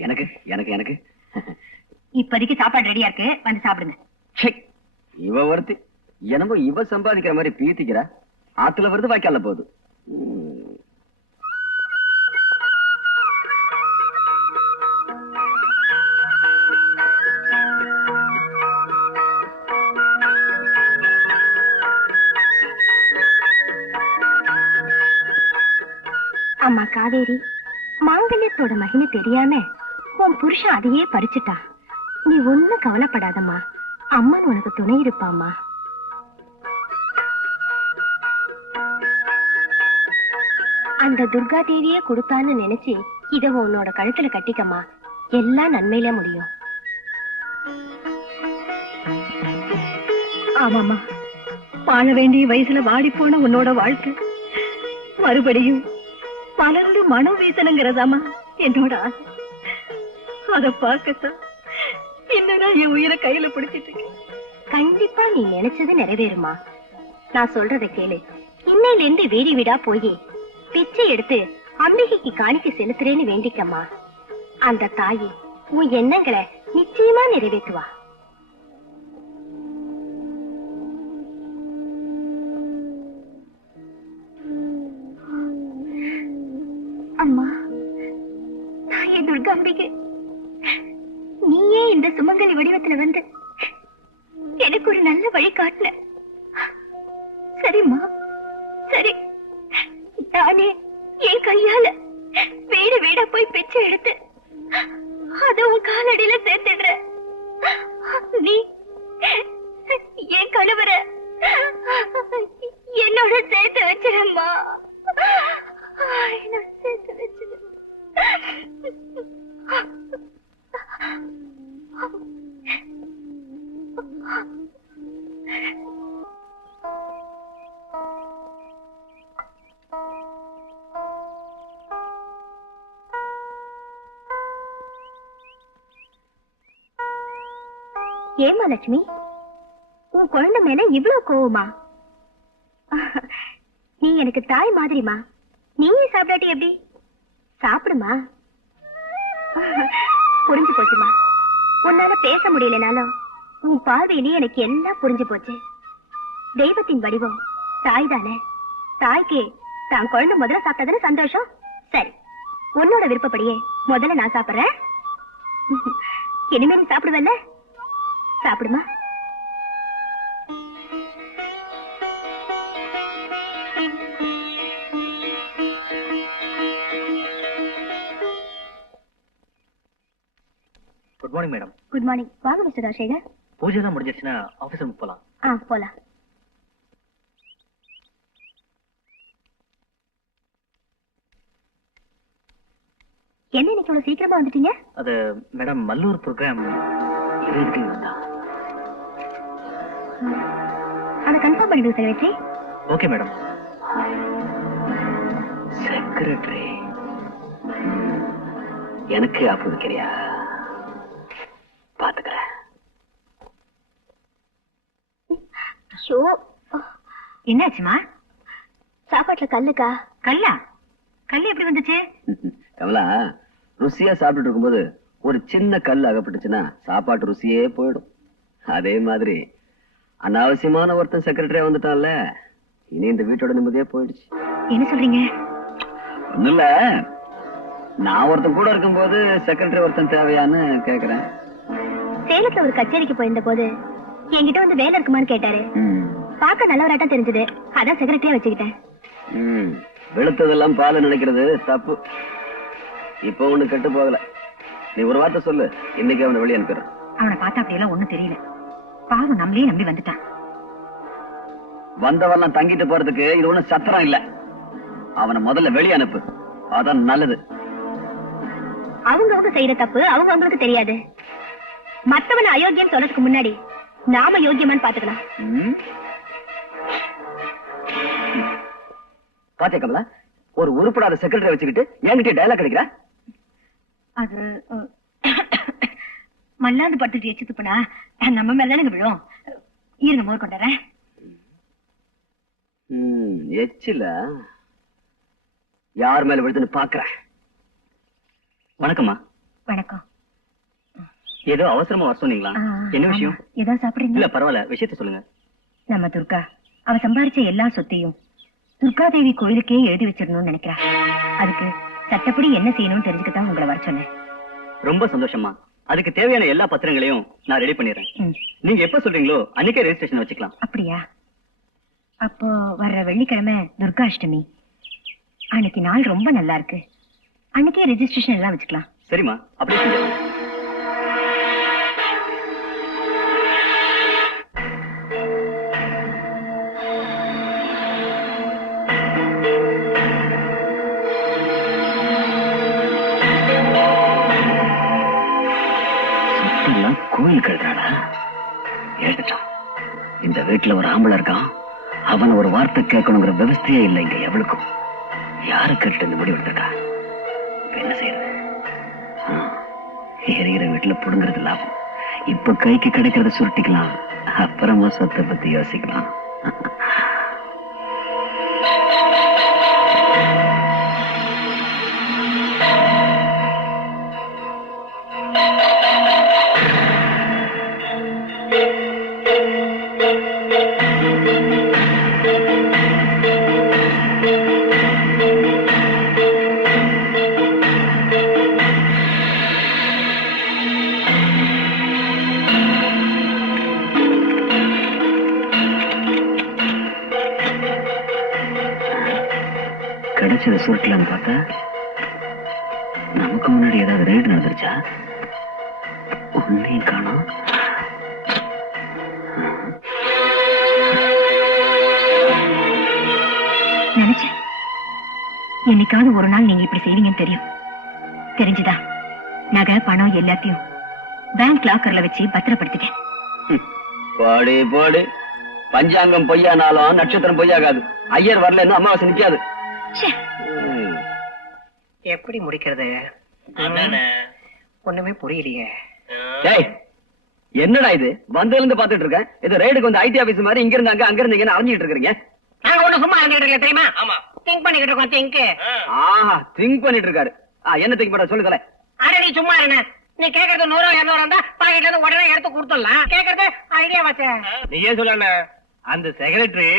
எனக்கு எனக்கு எனக்கு இப்போதைக்கு சாப்பாடு ரெடியா இருக்கு வந்து சாப்பிடுங்க இவ ஒருத்தி என்னமோ இவ சம்பாதிக்கிற மாதிரி பீத்திக்கிறா ஆத்துல வருது வாய்க்கால போகுது அம்மா காவேரி மாங்கல்யத்தோட மகிமை தெரியாம உன் புருஷன் அதையே பறிச்சுட்டா நீ ஒண்ணும் கவலைப்படாதம்மா அம்மன் உனக்கு துணை இருப்பாம்மா அந்த துர்கா தேவியே கொடுத்தான்னு நினைச்சு இத உன்னோட கழுத்துல கட்டிக்கம்மா எல்லாம் நன்மையில முடியும் ஆமாமா வாழ வேண்டிய வயசுல வாடி போன உன்னோட வாழ்க்கை மறுபடியும் மலர்ந்து மனம் வீசணுங்கிறதாமா என்னோட ஆசை அத பார்க்கத்தான் இன்னும் நான் என் உயிரை கையில பிடிச்சிட்டு இருக்கேன் கண்டிப்பா நீ நினைச்சது நிறைவேறுமா நான் சொல்றத கேளு இன்னையில இருந்து வீடி வீடா போய் பிச்சை எடுத்து அம்பிகைக்கு காணிக்கை செலுத்துறேன்னு வேண்டிக்கம்மா அந்த தாயி உன் எண்ணங்களை நிச்சயமா நிறைவேற்றுவா அம்மா தாயே துர்காம்பிகை நீயே இந்த சுமங்கலி வடிவத்துல வந்து எனக்கு ஒரு நல்ல வழி காட்டல சரிம்மா சரி நானே என் கையால வீடு வீடா போய் பிச்சை எடுத்து அத உன் காலடியில சேர்த்துடுற நீ என் கணவரை என்னோட சேர்த்து வச்சிடம்மா சேர்த்து வச்சிரு ஏமா லட்சுமி, உன் குழந்தை மேல இவ்வளவு கோவமா? நீ எனக்கு தாய் மாதிரிமா. நீயே சாப்பிடாட்டி எப்படி? சாப்பிடுமா. புரிஞ்சு போச்சுமா. உன்னால பேச முடியலனாலும் உன் பார்வையிலேயே எனக்கு எல்லாம் புரிஞ்சு போச்சு. தெய்வத்தின் வடிவம் தாய் தானே. தாய்க்கு தான் குழந்தை முதல்ல சாப்பிட்டதானே சந்தோஷம். சரி, உன்னோட விருப்பப்படியே முதல்ல நான் சாப்பிடுறேன். இனிமே நீ சாப்பிடுவல்ல? சாப்பிடுமா. Good morning madam. Good morning. வாங்க மிஸ்டர் ராஜசேகர். பூஜை எல்லாம் முடிஞ்சிருச்சுன்னா ஆபீஸுக்கு போலாம். போலாம். என்ன இன்னைக்கு இவ்வளவு சீக்கிரமா வந்துட்டீங்க? அது மேடம் மல்லூர் ப்ரோக்ராம் 20 வந்தா. அதை கன்ஃபார்ம் பண்ணிடுங்க செக்ரட்டரி. Okay madam. செக்ரட்டரி எனக்கு அப்படி இருக்கிறியா? பாத்துக்கிறேன். என்னாச்சுமா? சாப்பாட்டுல கல்லுக்கா? கல்லா? கல்லு எப்படி வந்துச்சு? கமலா, ருசியா சாப்பிட்டுட்டு இருக்கும்போது ஒரு சின்ன கல் அகப்பட்டுச்சுன்னா சாப்பாட்டு ருசியே போயிடும். அதே மாதிரி அனாவசியமான ஒருத்தன் செக்ரட்டரியா வந்துட்டான்ல, இனி இந்த வீட்டோட நிம்மதியே போயிடுச்சு. என்ன சொல்றீங்க? ஒண்ணும் இல்ல, நான் ஒருத்தன் கூட இருக்கும்போது செக்ரட்டரி ஒருத்தன் தேவையான்னு கேக்குறேன். சேலத்துல ஒரு கச்சேரிக்கு போயிருந்த போது என்கிட்ட வந்து வேலை இருக்குமான்னு கேட்டாரு. பார்க்க நல்லவராட்டம் தெரிஞ்சது, அதான் செக்ரட்டரியா வச்சுக்கிட்டேன். வெளுத்ததெல்லாம் பால் நினைக்கிறது தப்பு. இப்போ ஒண்ணு கெட்டு போகல. நீ ஒரு வார்த்தை சொல்லு, இன்னைக்கு அவனை வெளியே அனுப்பிடுறேன். அவனை பார்த்தா அப்படியெல்லாம் ஒண்ணும் தெரியல. பாவம் நம்மளே நம்பி வந்துட்டான். வந்தவெல்லாம் தங்கிட்டு போறதுக்கு இது ஒண்ணும் சத்திரம் இல்ல. அவனை முதல்ல வெளியே அனுப்பு, அதான் நல்லது. அவங்க செய்யற தப்பு அவங்களுக்கு தெரியாது. மத்தவன அயோக்கியம் சொல்றதுக்கு முன்னாடி நாம யோக்கியமான்னு பாத்துக்கலாம். பாத்தே கமலா, ஒரு உருப்படாத செக்ரட்டரி வச்சுக்கிட்டு என்கிட்ட டயலாக் கிடைக்கிறா? அது மல்லாந்து படுத்துட்டு எச்சு துப்புனா நம்ம மேலதானுங்க விழும். இருங்க மோர் கொண்டாறேன். எச்சில யார் மேல விழுதுன்னு பாக்குறேன். வணக்கம்மா. வணக்கம். ஏதோ அவசரமா வர சொன்னீங்களா? என்ன விஷயம்? ஏதாவது சாப்பிடுறீங்க? இல்ல பரவாயில்ல, விஷயத்த சொல்லுங்க. நம்ம துர்கா அவ சம்பாரிச்ச எல்லா சொத்தையும் துர்காதேவி கோயிலுக்கே எழுதி வச்சிடணும்னு நினைக்கிறா. அதுக்கு சட்டப்படி என்ன செய்யணும்னு தெரிஞ்சுக்கத்தான் உங்களை வர சொன்னேன். ரொம்ப சந்தோஷமா. அதுக்கு தேவையான எல்லா பத்திரங்களையும் நான் ரெடி பண்ணிடுறேன். நீங்க எப்ப சொல்றீங்களோ அன்னைக்கே ரெஜிஸ்ட்ரேஷன் வச்சுக்கலாம். அப்படியா? அப்போ வர்ற வெள்ளிக்கிழமை துர்காஷ்டமி. அன்னைக்கு நாள் ரொம்ப நல்லா இருக்கு. அன்னைக்கே ரெஜிஸ்ட்ரேஷன் எல்லாம் வச்சுக்கலாம். சரிம்மா, அப்படியே செஞ்சிடலாம். கோயில் கழுதானா? எழுதிட்டான். இந்த வீட்டுல ஒரு ஆம்பளை இருக்கான், அவனை ஒரு வார்த்தை கேட்கணுங்கிற விவஸ்தையே இல்லை இங்க எவளுக்கும். யாரு கேட்டு இந்த முடிவு எடுத்திருக்கா? என்ன செய்யறது? எரிகிற வீட்டுல புடுங்கிறது லாபம். இப்ப கைக்கு கிடைக்கிறத சுருட்டிக்கலாம், அப்புறமா சொத்தை பத்தி யோசிக்கலாம். கிடைச்சதை சுருட்டலான்னு பார்த்தா நமக்கு முன்னாடி ஏதாவது ரேட் நடந்துருச்சா? ஒன்னையும் காணோம். நினைச்சேன் என்னைக்காவது ஒரு நாள் நீங்க இப்படி செய்வீங்கன்னு தெரியும். தெரிஞ்சுதா நகை பணம் எல்லாத்தையும் பேங்க் லாக்கர்ல வச்சு பத்திரப்படுத்திட்டேன். பாடு பாடு. பஞ்சாங்கம் பொய்யானாலும் நட்சத்திரம் பொய்யாகாது. ஐயர் வரலன்னு அமாவாசை நிக்காது. எப்படி முடிக்கிறது? ஒண்ணுமே புரியலையே. என்னடா இது வந்ததுல இருந்து பாத்துட்டு இருக்கேன். இது ரேடுக்கு வந்து ஐடி ஆபீஸ் மாதிரி இங்க இருந்து அங்க இருந்து இங்க அரைஞ்சிட்டு இருக்கீங்க. நாங்க ஒண்ணு சும்மா இருந்துட்டு இருக்கல தெரியுமா? ஆமா, திங்க் பண்ணிட்டு இருக்கோம். திங்க். திங்க் பண்ணிட்டு இருக்காரு. என்ன திங்க் பண்ற சொல்லு தல. அட நீ சும்மா இருங்க. நீ கேக்குறது 100 200 இருந்தா பாக்கெட்ல இருந்து உடனே எடுத்து கொடுத்துடலாம். கேக்குறது ஐடியா வச்ச. நீயே சொல்லல. அந்த செக்ரட்டரி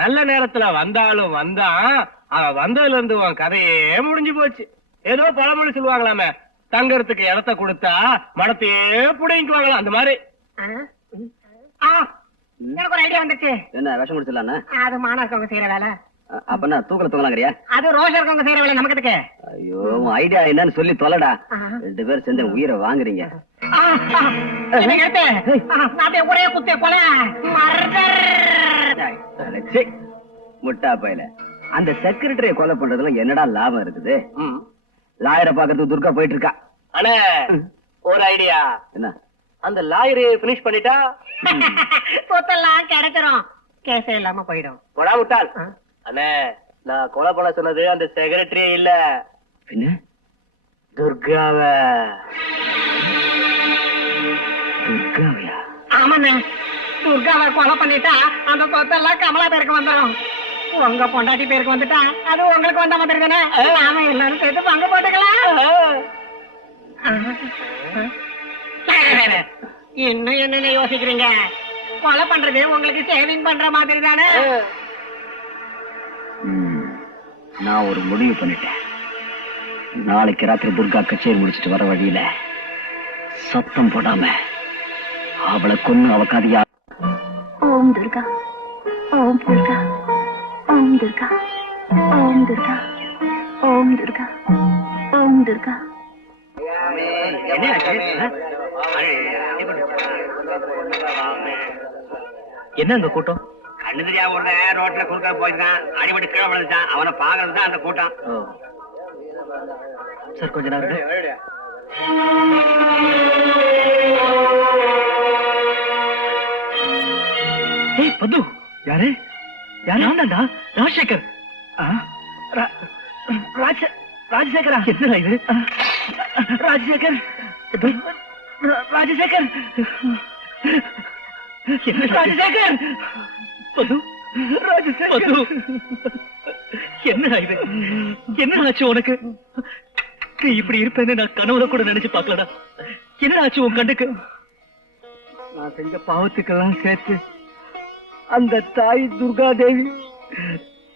நல்ல நேரத்துல வந்தாலும் வந்தான். அவன் வந்ததுல இருந்து உன் கதையே முடிஞ்சு போச்சு. ஏதோ பழமொழி சொல்லுவாங்களாமே, தங்கறதுக்கு இடத்த கொடுத்தா மடத்தையே புடிங்குவாங்களாம். அந்த மாதிரி எனக்கு ஒரு ஐடியா வந்துச்சு. என்ன விஷம் முடிச்சிடலான்னு? அது மானா இருக்கவங்க செய்யற வேலை. அப்பனா தூக்கல தூங்கலாங்கறியா? அது ரோஷா இருக்கவங்க செய்யற வேலை. நமக்கு எதுக்கு? ஐயோ, உன் ஐடியா என்னன்னு சொல்லி தொலைடா. 2 பேரும் சேர்ந்து உயிரை வாங்குறீங்க. ஒரே குத்தே போல முட்டா பையல. அந்த செக்ரட்டரிய கொலை பண்றதுல என்னடா லாபம் இருக்குது? லாயரை பாக்குறதுக்கு துர்கா போயிட்டு இருக்கா. அண்ணே, ஒரு ஐடியா. என்ன? அந்த லாயரை பினிஷ் பண்ணிட்டா சொத்தெல்லாம் கிடைச்சிரும். கேஸே இல்லாம போயிடும். கொடா விட்டால். அண்ணே, நான் கொலை பண்ண சொன்னது அந்த செக்ரட்டரியே இல்ல, பின்ன துர்காவ. துர்காவையா? ஆமாண்ணே, துர்காவை கொலை பண்ணிட்டா அந்த சொத்தெல்லாம் கமலா பேருக்கு வந்துடும். உங்க பொண்டாட்டி பேருக்கு வந்துட்டா அது உங்களுக்கு வந்த மாதிரி தானே. நாம எல்லாரும் சேர்த்து பங்கு போட்டுக்கலாம். இன்னும் என்ன யோசிக்கிறீங்க? கொலை பண்றது உங்களுக்கு சேவிங் பண்ற மாதிரி தானே. நான் ஒரு முடிவு பண்ணிட்டேன். நாளைக்கு ராத்திரி துர்கா கச்சேரி முடிச்சிட்டு வர வழியில சத்தம் போடாம அவளை கொன்னு அவ கதையா. ஓம் துர்கா, ஓம் துர்கா, ஓம் துர்கா, ஓம் துர்கா, ஓம் துர்கா, ஓம் துர்கா. என்ன அந்த கூட்டம்? கண்ணு தெரியாம ஒரு ரோட்ல குறுக்க போயிருக்கான். அடிபட்டு கீழே விழுந்துட்டான். அவனை பாக்குறது தான் அந்த கூட்டம். சார் கொஞ்ச நேரம். ஏய் பது, யாரு? யாருடா? ராஜசேகர். ராஜசேகரா? என்னடா இது? ராஜசேகர், ராஜசேகர், ராஜசேகர், பது, ராஜசேகர். என்னடா இது? என்ன ஆச்சு உனக்கு? நீ இப்படி இருப்பேன்னு நான் கனவுல கூட நினைச்சு பாக்கலடா. என்ன ஆச்சு உன் கண்ணுக்கு? நான் செஞ்ச பாவத்துக்கெல்லாம் சேர்த்து அந்த தாய் துர்கா தேவி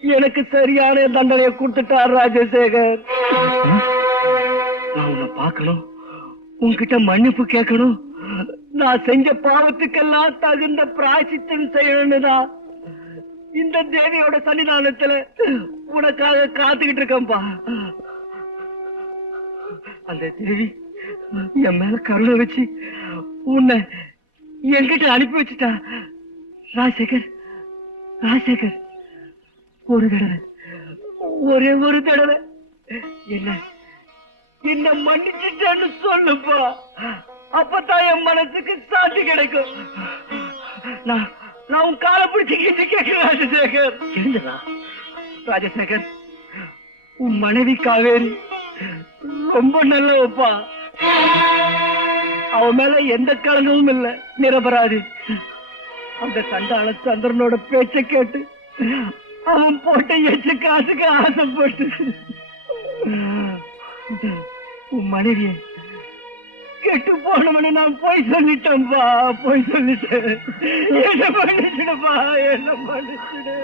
எனக்கு சரியான தண்டனையை கொடுத்துட்டார் ராஜசேகர். நான் உன்னை பார்க்கணும், உன்கிட்ட மன்னிப்பு கேட்கணும், நான் செஞ்ச பாவத்துக்கெல்லாம் தகுந்த பிராயச்சித்தம் செய்யணும்னுதான் இந்த தேவியோட சன்னிதானத்துல உனக்காக காத்துக்கிட்டு இருக்கேன்பா. அந்த தேவி என் மேல கருணை வச்சு உன்னை என்கிட்ட அனுப்பி வச்சுட்டா. ராஜசேகர், ராஜசேகர், ஒரு தடவை, ஒரே ஒரு தடவை என்ன மன்னிச்சுட்டேன்னு சொல்லுப்பா. அப்பதான் என் மனசுக்கு சாந்தி கிடைக்கும். நான் உன் காலை பிடிச்சிக்கிட்டு கேட்கிறேன் ராஜசேகர். எழுந்துடா ராஜசேகர். உன் மனைவி காவேரி ரொம்ப நல்லவப்பா. அவன் மேல எந்த கலங்கமும் இல்ல, நிரபராதி. அந்த சண்டாள சந்திரனோட பேச்சை கேட்டு அவன் போட்ட எச்சு காசுக்கு ஆசைப்பட்டு உன் மனைவிய கெட்டு போனவனு நான் போய் சொல்லிட்டேன்பா, போய் சொல்லிட்டேன். என்ன பண்ணிச்சுடுப்பா, என்ன பண்ணிச்சுடு.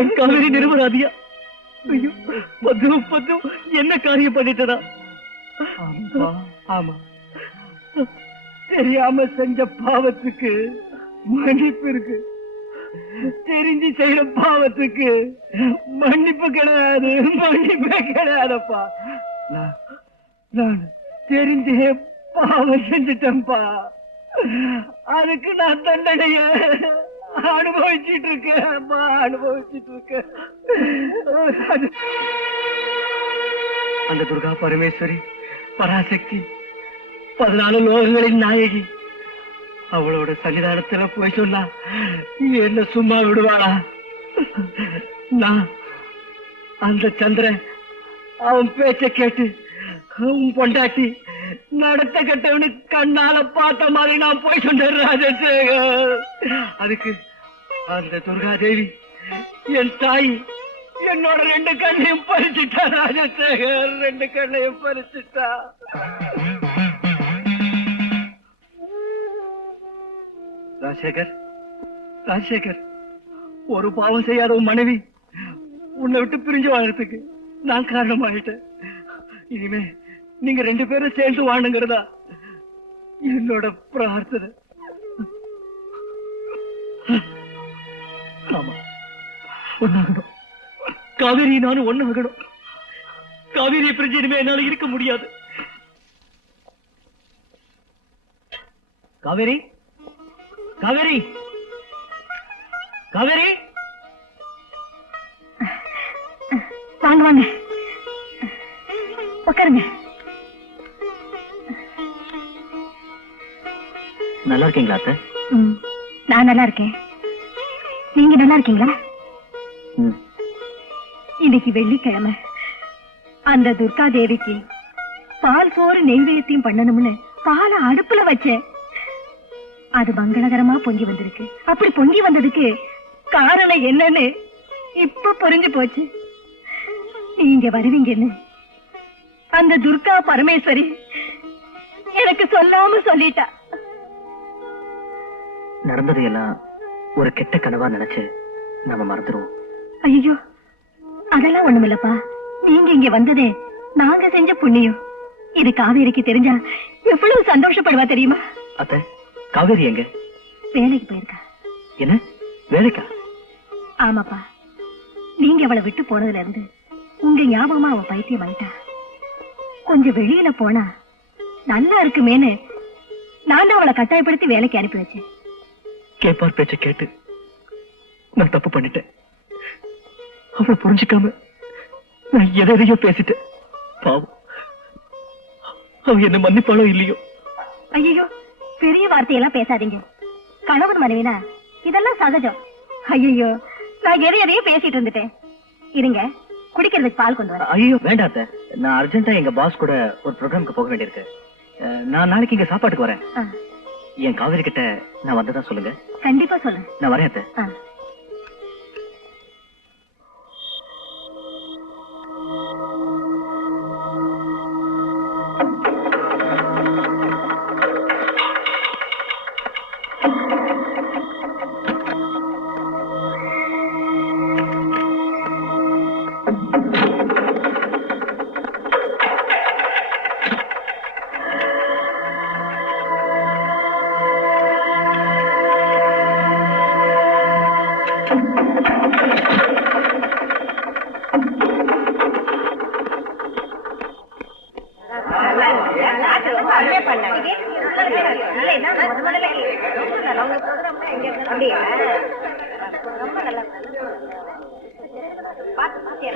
என் காவேரி நிரபராதியா? ஐயோ பத்து பத்து, என்ன காரியம் பண்ணிட்டதா? ஆமா, தெரியாம செஞ்ச பாவத்துக்கு மன்னிப்பு இருக்கு, தெரிஞ்சு செய்யற பாவத்துக்கு மன்னிப்பு கிடையாது, மன்னிப்பே கிடையாதுப்பா. நான் தெரிஞ்சே பாவம் செஞ்சுட்டேன்பா. அதுக்கு நான் தண்டனைய அனுபவிச்சுட்டு இருக்கேன்ப்பா, அனுபவிச்சுட்டு இருக்கேன். அந்த துர்கா பரமேஸ்வரி பராசக்தி 14 லோகங்களின் நாயகி. அவளோட சன்னிதானத்துல போய் சொன்னா என்ன சும்மா விடுவாளா? நான் அந்த சந்திரன் அவன் பேச்ச கேட்டு உன் பொண்டாட்டி நடத்த கட்டவனு கண்ணால பார்த்த மாதிரி நான் போய் சொன்னேன் ராஜசேகர். அதுக்கு அந்த துர்காதேவி என் தாய் என்னோட 2 கண்ணையும் பறிச்சுட்டா ராஜசேகர், 2 கண்ணையும் பறிச்சுட்டா. ராஜசேகர், ராஜசேகர், ஒரு பாவம் செய்யாத உன் மனைவி உன்னை விட்டு பிரிஞ்சு வாழறதுக்கு நான் காரணமாயிட்டேன். இனிமே நீங்க 2 பேரும் சேர்ந்து வாழுங்கிறதா என்னோட பிரார்த்தனை. ஆமா, ஒன்னாகணும். காவேரி நானும் ஒன்னாகணும். காவேரியை பிரிஞ்சு இனிமே என்னால இருக்க முடியாது. காவேரி, காவேரி, காவேரி, வாங்க வாங்க உட்காருங்க. நல்லா இருக்கீங்களா அத்தை? நான் நல்லா இருக்கேன். நீங்க நல்லா இருக்கீங்களா? இன்னைக்கு வெள்ளிக்கிழமை. அந்த துர்கா தேவிக்கு பால் சோறு நெய்வேத்தியம் பண்ணணும்னு பாலை அடுப்புல வச்சேன். அது மங்களகரமா பொங்கி வந்திருக்கு. அப்படி பொங்கி வந்ததுக்கு காரணம் என்னன்னு இப்ப புரிஞ்சு போச்சு. நீங்க வருவீங்கன்னு அந்த துர்கா பரமேஸ்வரி எனக்கு சொல்லாம சொல்லிட்டா. நடந்ததையெல்லாம் ஒரு கெட்ட கனவா நினைச்சு நாம மறந்துடுவோம். ஐயோ, அதெல்லாம் ஒண்ணுமில்லப்பா. நீங்க இங்க வந்ததே நாங்க செஞ்ச புண்ணியம். இது காவேரிக்கு தெரிஞ்சா எவ்வளவு சந்தோஷப்படுவா தெரியுமா? அத்தை, காவேரி எங்க? வேலைக்கு போயிருக்கா. என்ன வேலைக்கா? ஆமாப்பா, நீங்க அவளை விட்டு போனதுல இருந்து உங்க ஞாபகமா அவ பைத்தியம் ஆயிட்டா. கொஞ்சம் வெளியில போனா நல்லா இருக்குமேன்னு நான் அவளை கட்டாயப்படுத்தி வேலைக்கு அனுப்பி வச்சேன். கேப்பார் பேச்ச கேட்டு நான் தப்பு பண்ணிட்டேன். அவளை புரிஞ்சுக்காம நான் எதையோ பேசிட்டேன். பாவம், அவ என்ன மன்னிப்பாளோ இல்லையோ. ஐயோ, பெரிய வார்த்தையெல்லாம் பேசாதீங்க. கணவன் மனைவினா இதெல்லாம் சகஜம். ஐயோ, நான் எதையோ பேசிட்டு இருந்துட்டேன். இருங்க, குடிக்கிறதுக்கு பால் கொண்டு வரேன். ஐயோ வேண்டாம் அத்தை, நான் அர்ஜென்ட்டா எங்க பாஸ் கூட ஒரு ப்ரோக்ராமுக்கு போக வேண்டியிருக்கு. நான் நாளைக்கு இங்க சாப்பாட்டுக்கு வரேன். என் காவேரி கிட்ட நான் வந்ததா சொல்லுங்க. கண்டிப்பா சொல்லுங்க. நான் வரேன் அத்தை.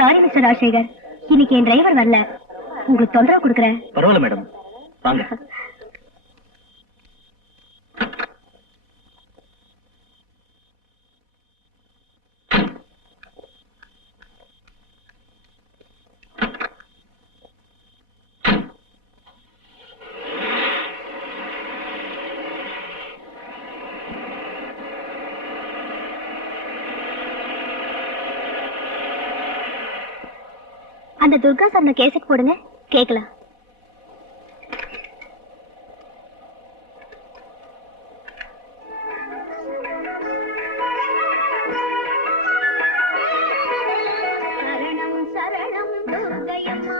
சாரி மிஸ்டர் ராஜசேகர், இன்னைக்கு என் டிரைவர் வரல. உங்களுக்கு தொந்தரவு கொடுக்குறேன். பரவாயில்ல மேடம், வாங்க. அந்த துர்கா சொன்ன கேசட் போடுங்க, கேக்கலாம். சரணம் சரணம் துர்க்கையம்மா,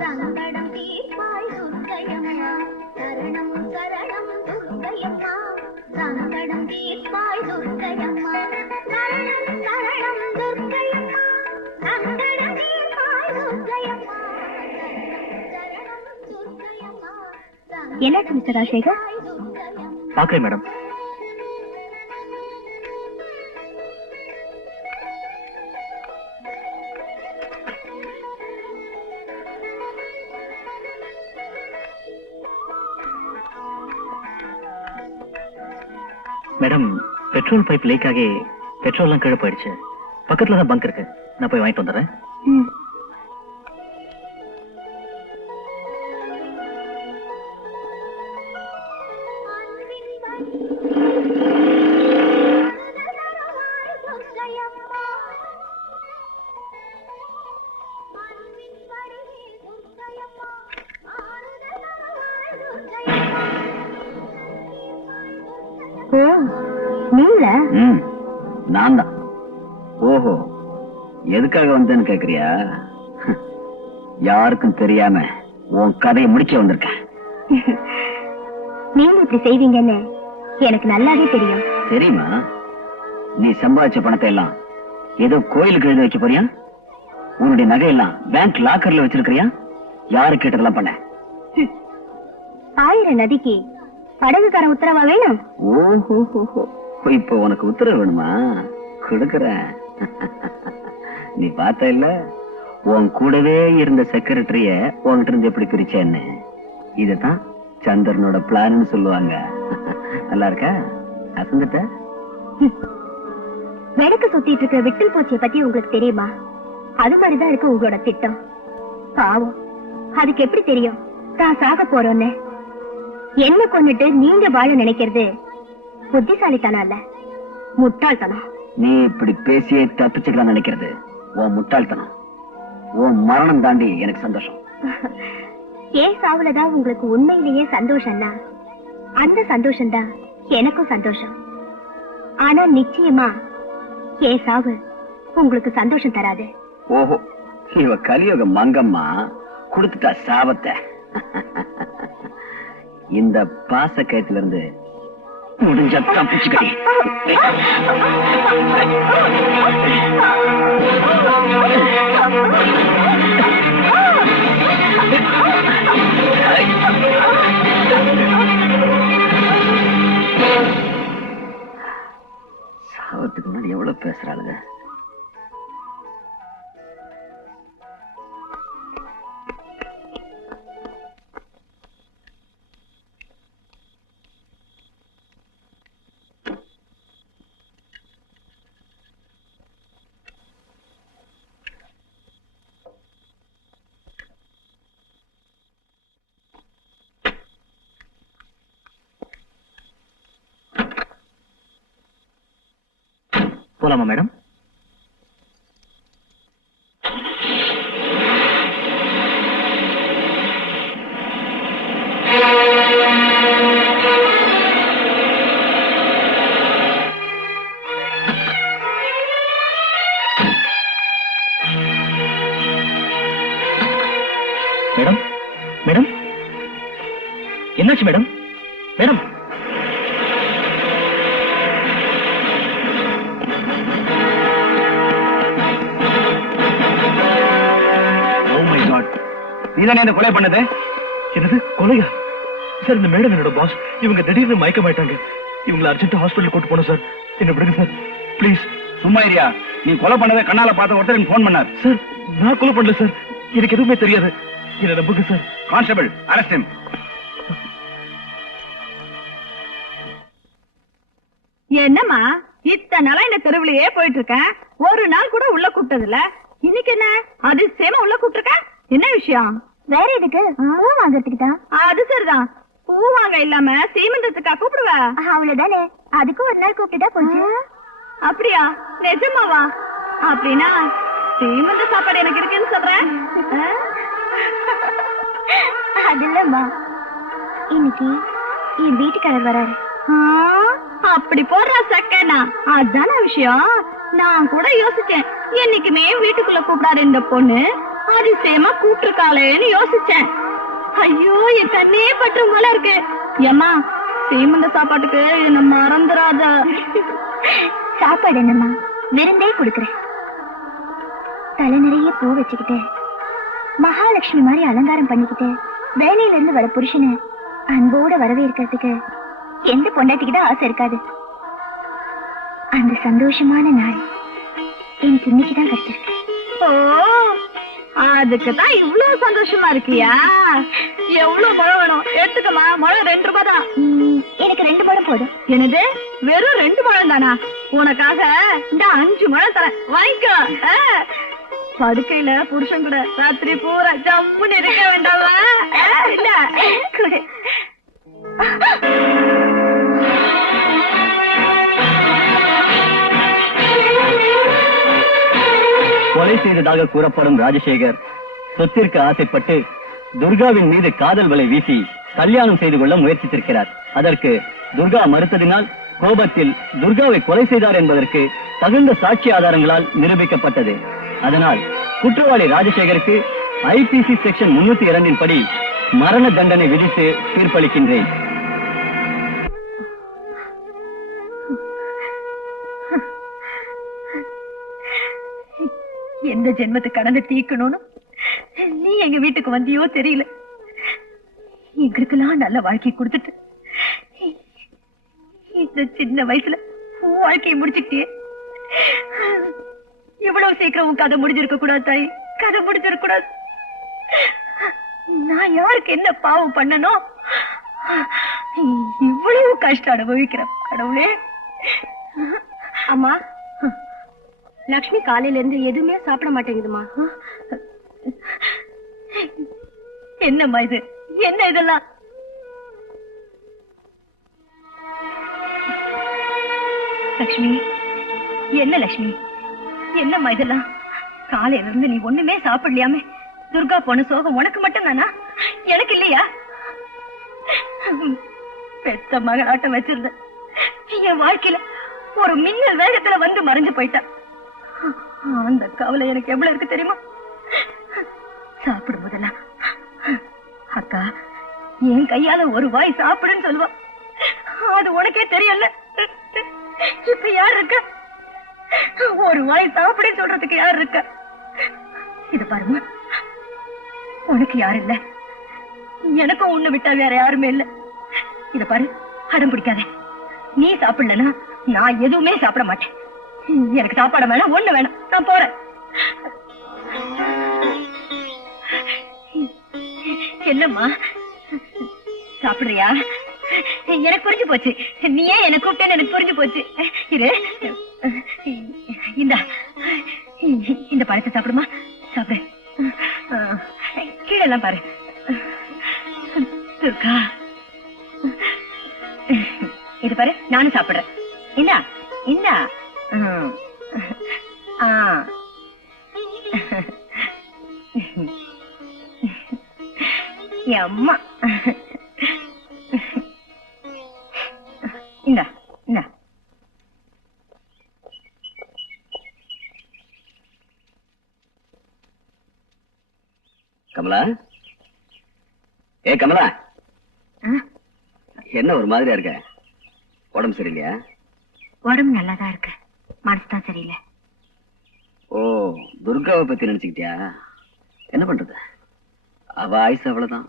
சங்கடம் தீர்ப்பாய் துர்க்கையம்மா. சரணம் சரணம் துர்க்கையம்மா, சங்கடம் தீர்ப்பாய் துர்க்கையம்மா. சரணம் சரணம் துர்க்கையம்மா, சங்கடம் தீர்ப்பாய் துர்க்கையம்மா. சரணம் துர்க்கையம்மா. என்னாச்சு மிஸ்டர் ராஜசேகர்? பாக்குறேன் madam. Madam, petrol pipe leak ஆகி பெட்ரோல்லாம் கீழே போயிடுச்சு. பக்கத்துல தான் பங்க் இருக்கு, நான் போய் வாங்கிட்டு வந்துடுறேன். நீங்களா? நான் தான். ஓஹோ, எதுக்காக வந்தேன்னு கேக்குறியா? யாருக்கும் தெரியாம உன் கதையை முடிக்க வந்திருக்கேன். நீங்க இப்படி செய்வீங்கன்னு எனக்கு நல்லாவே தெரியும். தெரியுமா? நீ சம்பாதிச்ச பணத்தை எல்லாம் ஏதோ கோயிலுக்கு எழுதி வைக்க போறியா? உன்னுடைய நகையெல்லாம் பேங்க் லாக்கர்ல வச்சிருக்கிறியா? யாரு கேட்டதெல்லாம் பண்ண? 1000 நதிக்கு படகுக்காரன் உத்தரவா வேணும்? ஓஹோ, இப்ப உனக்கு உத்தரவு வேணுமா? கொடுக்கறேன். நீ பார்த்த இல்ல, உன் கூடவே இருந்த செக்ரட்டரிய உன்கிட்ட இருந்து எப்படி பிரிச்சேன்னு. இதுதான் சந்திரனோட பிளான்னு சொல்லுவாங்க. நல்லா இருக்கா? அசந்துட்ட? விளக்கு சுத்திட்டு இருக்க விட்டில் பூச்சியை பத்தி உங்களுக்கு தெரியுமா? அது மாதிரிதான் இருக்கு உங்களோட திட்டம். பாவம், அதுக்கு எப்படி தெரியும் தான் சாக போறோன்னு? என்ன கொண்டுட்டு நீங்க வாழ நினைக்கிறது புத்திசாலித்தனம் இல்ல, முட்டாள்தனம். நீ இப்படி பேசியே தப்பிச்சுக்கலாம் நினைக்கிறது உன் முட்டாள்தனம். உன் மரணம் தாண்டி எனக்கு சந்தோஷம். ஏன் சாவுலதான் உங்களுக்கு உண்மையிலேயே சந்தோஷம்னா அந்த சந்தோஷம் தான் எனக்கும் சந்தோஷம். ஆனா நிச்சயமா ஏன் சாவு உங்களுக்கு சந்தோஷம் தராது. ஓஹோ, இவ கலியுக மங்கம்மா கொடுத்துட்டா சாபத்தை. இந்த பாச கயத்துல இருந்து முடிஞ்ச தப்பிச்சுக்கடி. சாவத்துக்கு முன்னாடி எவ்வளவு பேசுறாளுங்க. போலாமா மேடம்? மேடம், மேடம், என்னாச்சு மேடம்? மேடம், நீதானே இந்த கொலை பண்ணது? என்னது கொலையா? சார், இந்த மேடம் என்னோட பாஸ். இவங்க திடீர்னு மயக்கமாயிட்டாங்க. இவங்களை அர்ஜென்ட் ஹாஸ்பிட்டல் கூட்டு போனோம் சார். என்ன விடுங்க சார், ப்ளீஸ். சும்மா இருயா. நீ கொலை பண்ணதை கண்ணால பார்த்த ஒருத்தர் எனக்கு போன் பண்ணார். சார், நான் கொலை பண்ணல சார். எனக்கு எதுவுமே தெரியாது. என்ன நம்புங்க சார். Constable, arrest him. என்னம்மா இத்தனை நாளா இந்த தெருவிலேயே போயிட்டு இருக்கேன், ஒரு நாள் கூட உள்ள கூப்பிட்டது இல்ல. இன்னைக்கு என்ன அதிசயமா உள்ள கூப்பிட்டுருக்க? என்ன விஷயம்? வேற எதுக்கு? பூ வாங்கறதுக்கு தான். அது சரிதான், பூ வாங்க இல்லாம சீமந்தத்துக்கா கூப்பிடுவ? அவ்வளவுதானே, அதுக்கு ஒரு நாள் கூப்பிட்டுட்டா போச்சு. அப்படியா? நிஜமாவா? அப்படின்னா சீமந்த சாப்பாடு எனக்கு இருக்குன்னு சொல்றேன். அது இல்லம்மா, இன்னைக்கு என் வீட்டுக்காரர் வராரு. அப்படி போடுற சக்கனா, அதான விஷயம். நான் கூட யோசிச்சேன், என்னைக்குமே வீட்டுக்குள்ள கூப்பிடாரு இந்த பொண்ணு, அதிசயமா கூப்பிட்டுருக்காளேன்னு யோசிச்சேன். ஐயோ, என் கண்ணே பற்றும் போல இருக்கு. ஏம்மா, சீமந்த சாப்பாட்டுக்கு என்ன மறந்துடாத. சாப்பாடு என்னம்மா, விருந்தே கொடுக்கறேன். தலை நிறைய பூ வச்சுக்கிட்டு மகாலட்சுமி மாதிரி அலங்காரம் பண்ணிக்கிட்டு வேலையில இருந்து வர புருஷனை அன்போட வரவேற்கிறதுக்கு எந்த பொண்டாட்டிக்குதான் ஆசை இருக்காது? அந்த சந்தோஷமான நாள் எனக்கு இன்னைக்குதான் கிடைச்சிருக்கு. ஓ, அதுக்குதான் இவ்வளவு சந்தோஷமா இருக்கியா? எவ்வளவு பழம் வேணும்? எடுத்துக்கமா, பழம் 2 ரூபாய் தான். எனக்கு 2 பழம் போதும். என்னது, வெறும் 2 பழம் தானா? உனக்காக இந்த 5 பழம் தரேன், வாங்கிக்கோ. படுக்கையில புருஷன் கூட ராத்திரி பூரா ஜம்முன்னு இருக்க வேண்டாமா? இல்ல கொலை செய்ததாக கூறப்படும் ராஜசேகர் சொத்திற்கு ஆசைப்பட்டு துர்காவின் மீது காதல் வலை வீசி கல்யாணம் செய்து கொள்ள முயற்சித்திருக்கிறார். அதற்கு துர்கா மறுத்ததினால் கோபத்தில் துர்காவை கொலை செய்தார் என்பதற்கு தகுந்த சாட்சி ஆதாரங்களால் நிரூபிக்கப்பட்டது. அதனால் குற்றவாளி ராஜசேகருக்கு ஐபிசி செக்ஷன் 302 படி மரண தண்டனை விதித்து தீர்ப்பளிக்கின்றேன். எந்த ஜென்மத்து கடந்து தீக்கணும்னு நீ எங்க வீட்டுக்கு வந்தியோ தெரியல. எங்களுக்கெல்லாம் நல்ல வாழ்க்கை கொடுத்துட்டு இந்த சின்ன வயசுல வாழ்க்கையை முடிச்சுக்கிட்டே. இவ்வளவு சீக்கிரம் உன் கதை முடிஞ்சிருக்க கூடாது தாய், கதை முடிஞ்சிருக்க கூடாது. நான் யாருக்கு என்ன பாவம் பண்ணனோ இவ்வளவு கஷ்டம் அனுபவிக்கிறேன் கடவுளே. அம்மா, லக்ஷ்மி காலையில இருந்து எதுவுமே சாப்பிட மாட்டேங்குதுமா. என்னம்மா இது, என்ன இதெல்லாம்? லக்ஷ்மி, என்ன லக்ஷ்மி, என்னம்மா இதெல்லாம்? காலையில இருந்து நீ ஒண்ணுமே சாப்பிடலையாமே. துர்கா போன சோகம் உனக்கு மட்டும் தானா, எனக்கு இல்லையா? பெத்த மகளாட்டம் வச்சிருந்த என் வாழ்க்கையில ஒரு மின்னல் வேகத்துல வந்து மறைஞ்சு போயிட்டா. அந்த கவலை எனக்கு எவ்வளவு இருக்கு தெரியுமா? சாப்பிடும் போதெல்லாம் அக்கா என் கையால ஒரு வாய் சாப்பிடுன்னு சொல்லுவா. அது உனக்கே தெரியல. இப்ப யார் இருக்க? ஒரு வாய் சாப்பிடுன்னு சொல்றதுக்கு யார் இருக்க? இது பாருமா, உனக்கு யாரு இல்ல, எனக்கும் உன்னை விட்டா வேற யாருமே இல்ல. இத பாரு, அடம் பிடிக்காத. நீ சாப்பிடலன்னா நான் எதுவுமே சாப்பிட மாட்டேன். எனக்கு சாப்பாடு வேணாம், ஒண்ணு வேணாம், நான் போறேன். என்னம்மா சாப்பிடுறியா? எனக்கு புரிஞ்சு போச்சு, நீ ஏன் என்ன கூப்பிட்டேன்னு எனக்கு புரிஞ்சு போச்சு. இரு, இந்த பழத்தை சாப்பிடுமா, சாப்பிடு. கீழே எல்லாம் பாரு. துர்கா, இது பாரு, நானும் சாப்பிடுறேன். இந்தா இந்தா. அம்மா, இந்தா இந்தா. கமலா, ஏ கமலா, என்ன ஒரு மாதிரியா இருக்க? உடம்பு சரியில்லையா? உடம்பு நல்லாதான் இருக்கு, மனசுதான் சரியில்லை. ஓ, துர்காவை பத்தி நினைச்சுக்கிட்டியா? என்ன பண்றது, அவ ஆயுசு அவ்வளவுதான்.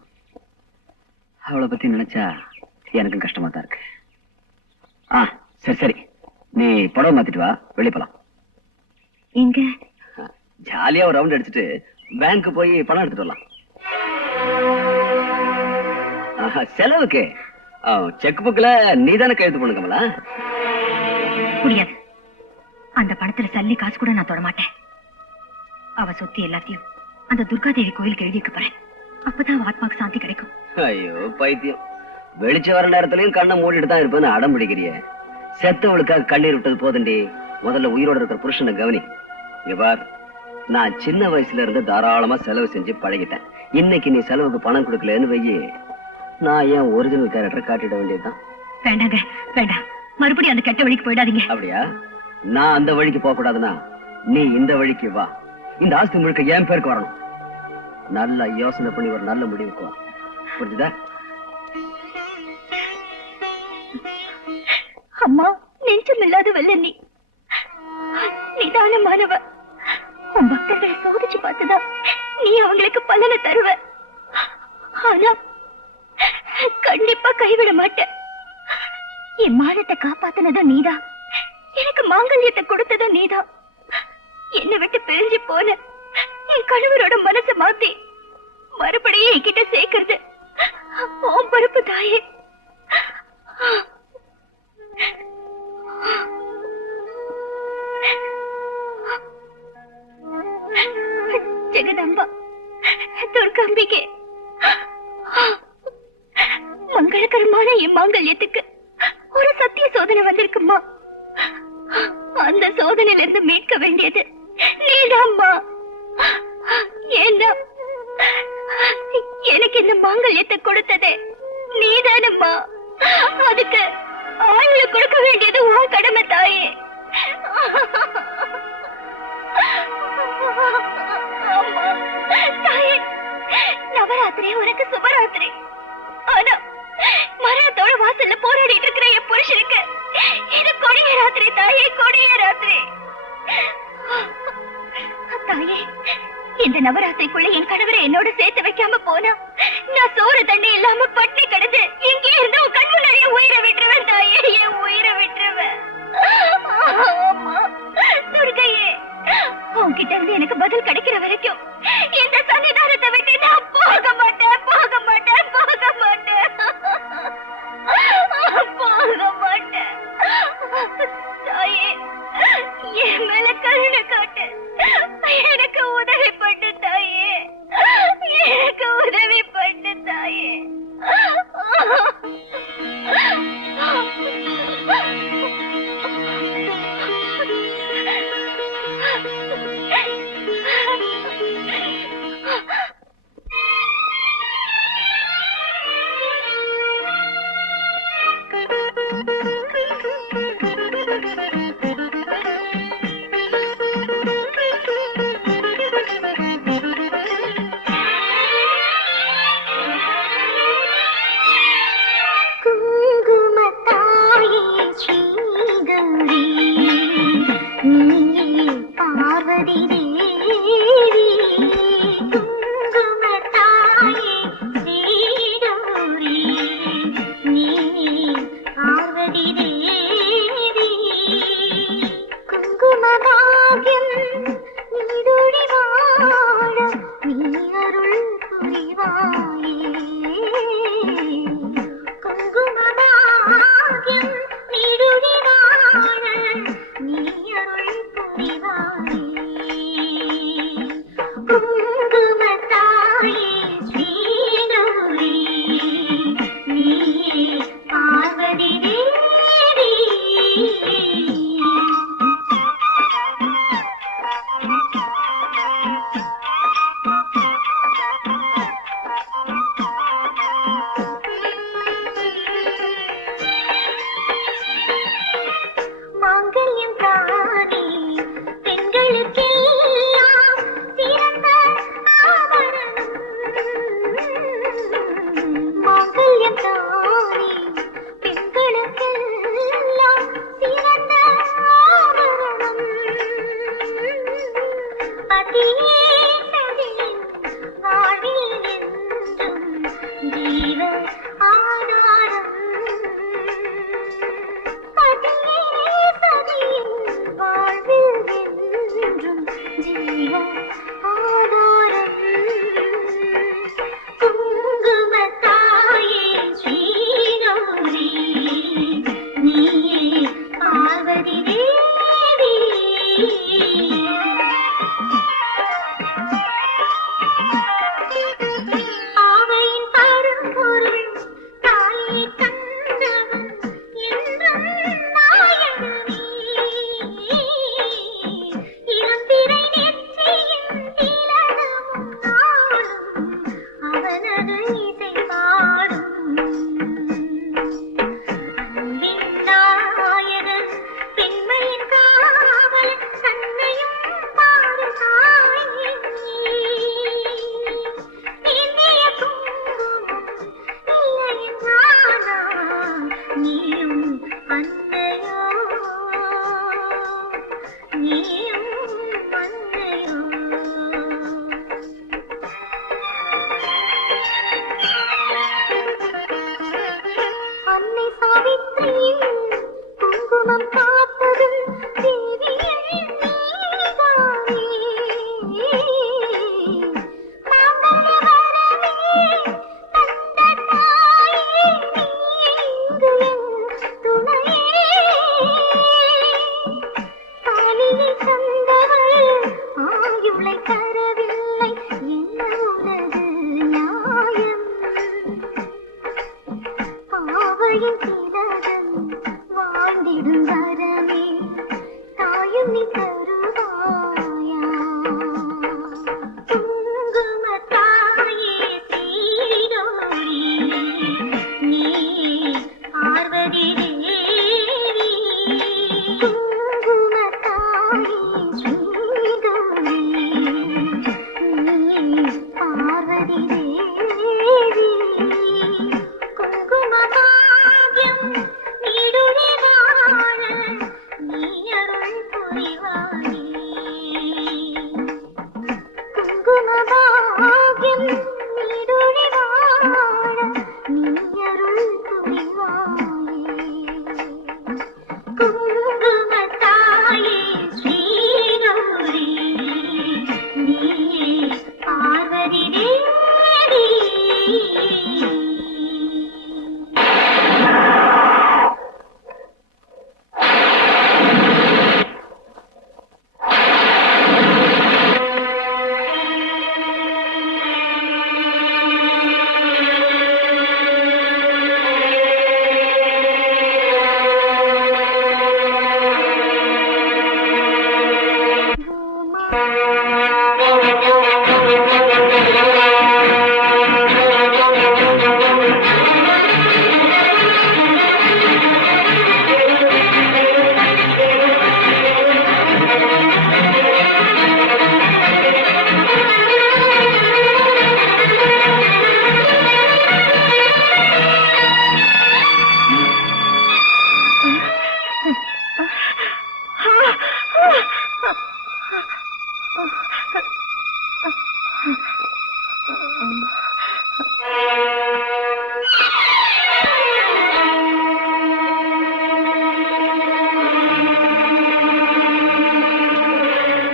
அவளை பத்தி நினைச்சா எனக்கும் கஷ்டமா தான் இருக்கு. சரி சரி, நீ புடவை மாத்திட்டு வா, வெளியே போலாம். எங்க? ஜாலியா ஒரு ரவுண்ட் அடிச்சுட்டு பேங்க் போய் பணம் எடுத்துட்டு வரலாம். செலவுக்கு செக் புக்ல நீதானே கையெழுத்து போன கமலா? முடியாது, அந்த பணத்துல சல்லி காசு கூட நான் தொட மாட்டேன். அவ சொத்து எல்லாத்தையும் அந்த துர்காதேவி கோயிலுக்கு எழுதி வைக்க போறேன். அப்பதான் அவ ஆத்மாக்கு சாந்தி கிடைக்கும். ஐயோ பைத்தியம், வெளிச்ச வர நேரத்திலயும் கண்ணை மூடிட்டு தான் இருப்பேன்னு அடம் பிடிக்கிறிய. செத்தவளுக்காக கண்ணீர் விட்டது போதண்டி, முதல்ல உயிரோட இருக்கிற புருஷனை கவனி. இங்க பார், நான் சின்ன வயசுல இருந்து தாராளமா செலவு செஞ்சு பழகிட்டேன். இன்னைக்கு நீ செலவுக்கு பணம் கொடுக்கலன்னு வையி, நான் ஏன் ஒரிஜினல் கேரக்டர் காட்டிட வேண்டியதுதான். வேண்டாங்க, வேண்டாம், மறுபடியும் அந்த கெட்ட வழிக்கு போயிடாதீங்க. அப்படியா? நான் அந்த வழிக்கு போக கூடாதுன்னா நீ இந்த வழிக்கு வா. இந்த ஆஸ்தி முழுக்க என் பேருக்கு வரணும். நல்லா யோசனை பண்ணி ஒரு நல்ல முடிவுக்கு வா, புரிஞ்சுதா? அம்மா, நெஞ்சம் இல்லாத வெள்ள நீ நிதானமானவ. உன் பக்தர்களை சோதிச்சு பார்த்துதா நீ அவங்களுக்கு பலனை தருவ. ஆனா கண்டிப்பா கைவிட மாட்டேன். என் மானத்தை காப்பாத்தினதும் நீதான், எனக்கு மாங்கல்யத்தை கொடுத்ததும் நீதான். என்னை விட்டு பிரிஞ்சு போன என் கணவரோட மனசை மாத்தி மறுபடியும் என்கிட்ட சேர்க்கிறது உன் பொறுப்பு தாயே. ஜெகதம்பா, துர்காம்பிகே, மங்களகரமான என் மாங்கல்யத்துக்கு ஒரு சத்திய சோதனை வந்திருக்குமா. அந்த சோதனையில இருந்து மீட்க வேண்டியது நீதாம்மா. ஏன்னா எனக்கு இந்த மாங்கல்யத்தை கொடுத்ததே நீதானம்மா. அதுக்கு ஆயுள கொடுக்க வேண்டியது உன் கடமை தாயே. தாயே, நவராத்திரி உனக்கு சுபராத்திரி. ஆனா மரணத்தோட வாசல்ல போராடிட்டு இருக்கிற என் புருஷனுக்கு இது கொடிய ராத்திரி தாயே, கொடிய ராத்திரி. தாயே, இந்த நவராத்திரிக்குள்ள என் கணவரை என்னோட சேர்த்து வைக்காம போனா நான் சோறு தண்ணி இல்லாம பட்டி கிடந்து இங்கே இருந்து உன் கண் முன்னாடியே உயிரை விட்டுருவேன் தாயே, என் உயிரை விட்டுருவேன். துர்க்கையே, உன்கிட்ட இருந்து எனக்கு பதில் கிடைக்கிற வரைக்கும் இந்த சன்னிதானத்தை விட்டு நான் போக மாட்டேன், போக மாட்டேன், போக மாட்டேன், போக மாட்டேன். தாயே, என் மேல கருணை காட்டு, எனக்கு உதவி பண்ணு தாயே, எனக்கு உதவி பண்ணு தாயே. பார்வதி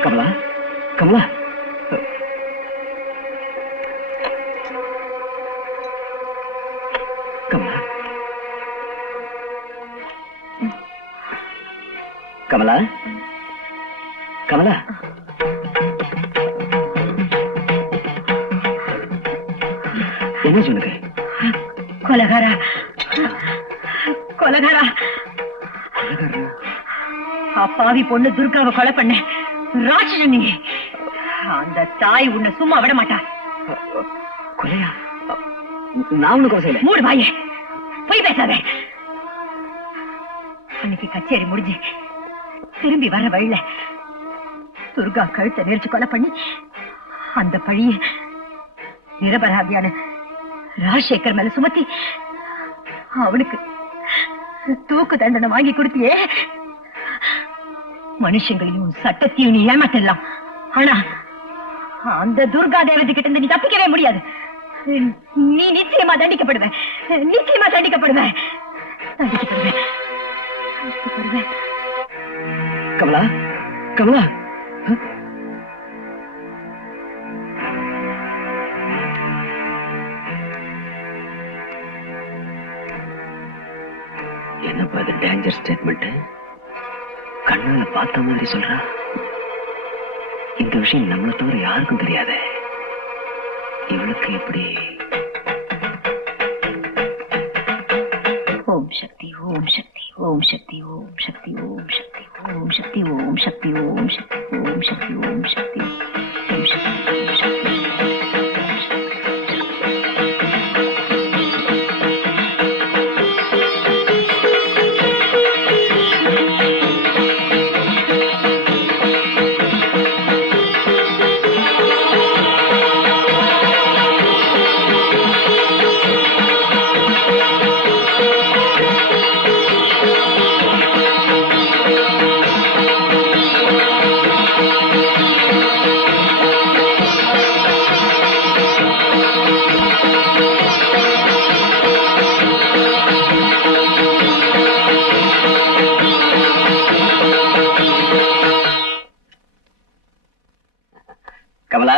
கமலா கமலா கமலா கமலா கமலா என்ன சொல்லுங்க? கொலகாரா கொலகாரா அப்பாவி பொண்ணு துர்காவை கொலை பண்ண ராட்சசன் நீ. அந்த தாய் உன்னை சும்மா விட மாட்டா. கொலையா? நான் உனக்கு கொலை செய்யல. மூடு வாயே, போய் பேசாத. அன்னைக்கு கச்சேரி முடிஞ்சு திரும்பி வர வழியில துர்கா கழுத்தை நெரிச்சு கொலை பண்ணி அந்த பழிய நிரபராதியான ராஜசேகர் மேல சுமத்தி அவனுக்கு தூக்கு தண்டனை வாங்கி கொடுத்தியே. மனுஷங்களையும் சட்டத்தையும் நீ ஏமாத்தலாம். ஆனா அந்த துர்கா தேவதை கிட்ட இருந்து நீ தப்பிக்கவே முடியாது. நீ நிச்சயமா தண்டிக்கப்படுவ, நிச்சயமா தண்டிக்கப்படுவ, தண்டிக்கப்படுவ. கமலா கமலா என்னப்பா இது டேஞ்சர் ஸ்டேட்மெண்ட்? கண்ணால பார்த்த மாதிரி சொல்றா. இந்த விஷயம் நம்மளை தவிர யாருக்கும் தெரியாத. இவளுக்கு எப்படி? ஓம் சக்தி ஓம் சக்தி ஓம் சக்தி ஓம் சக்தி ஓம் சக்தி ஓம் சக்தி ஓம் சக்தி ஓம் சக்தி ஓம் சக்தி ஓம் சக்தி ஓம் சக்தி ஓம் சக்தி. கமலா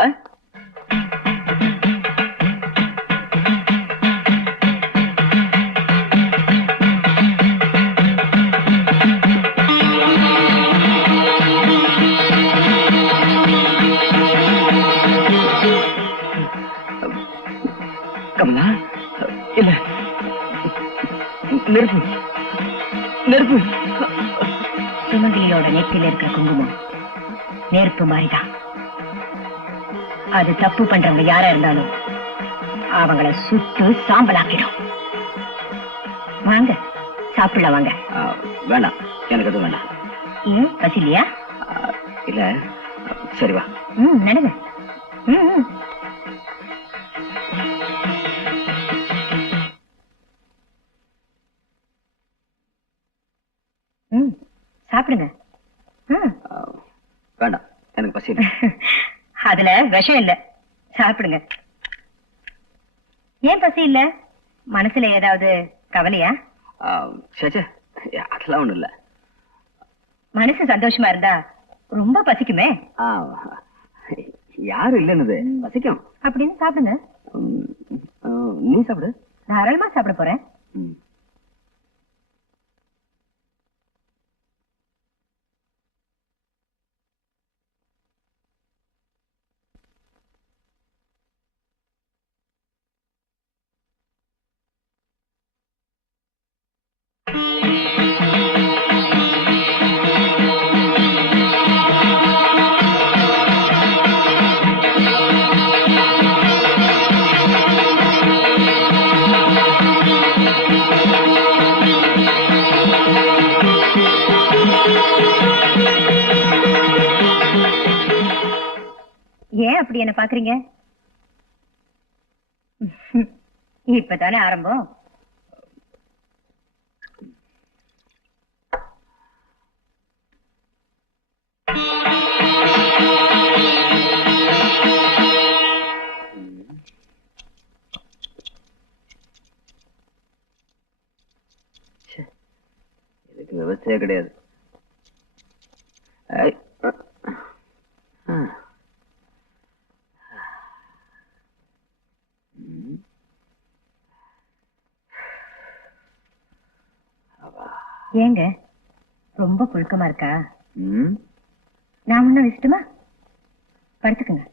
கமலா இல்ல நெருப்பு நெருப்பு. சுமதியோட நெத்தில இருக்கிற குங்குமம் நெருப்பு மாதிரிதான். அது தப்பு பண்றவங்க யாரா இருந்தாலும் அவங்கள சுட்டு சாம்பலாக்கிடும். வாங்க சாப்பிடலாம் வாங்க. வேண்டாம், எனக்கு அது வேண்டாம். ஏன் பசிலியா? இல்ல சரி வா. நடங்க. சாப்பிடுங்க. வேண்டாம், எனக்கு பசி இல்லை. அதுல விஷம் இல்ல, சாப்பிடுங்க. ஏன் பசி இல்ல? மனசுல ஏதாவது கவலையா? சேச்சே, அதெல்லாம் ஒண்ணும் இல்ல. மனசு சந்தோஷமா இருந்தா ரொம்ப பசிக்குமே. யாரு இல்லன்னு பசிக்கும் அப்படின்னு சாப்பிடுங்க. நீ சாப்பிடு. தாராளமா சாப்பிட போறேன். ஏன் அப்படி என்ன பாக்குறீங்க? இப்பதானே ஆரம்பம். இதுக்கு விவசாய கிடையாது. ஏங்க ரொம்ப புழுக்கமா இருக்கா? நான் முன்ன வச்சுட்டுமா? படுத்துக்குங்க.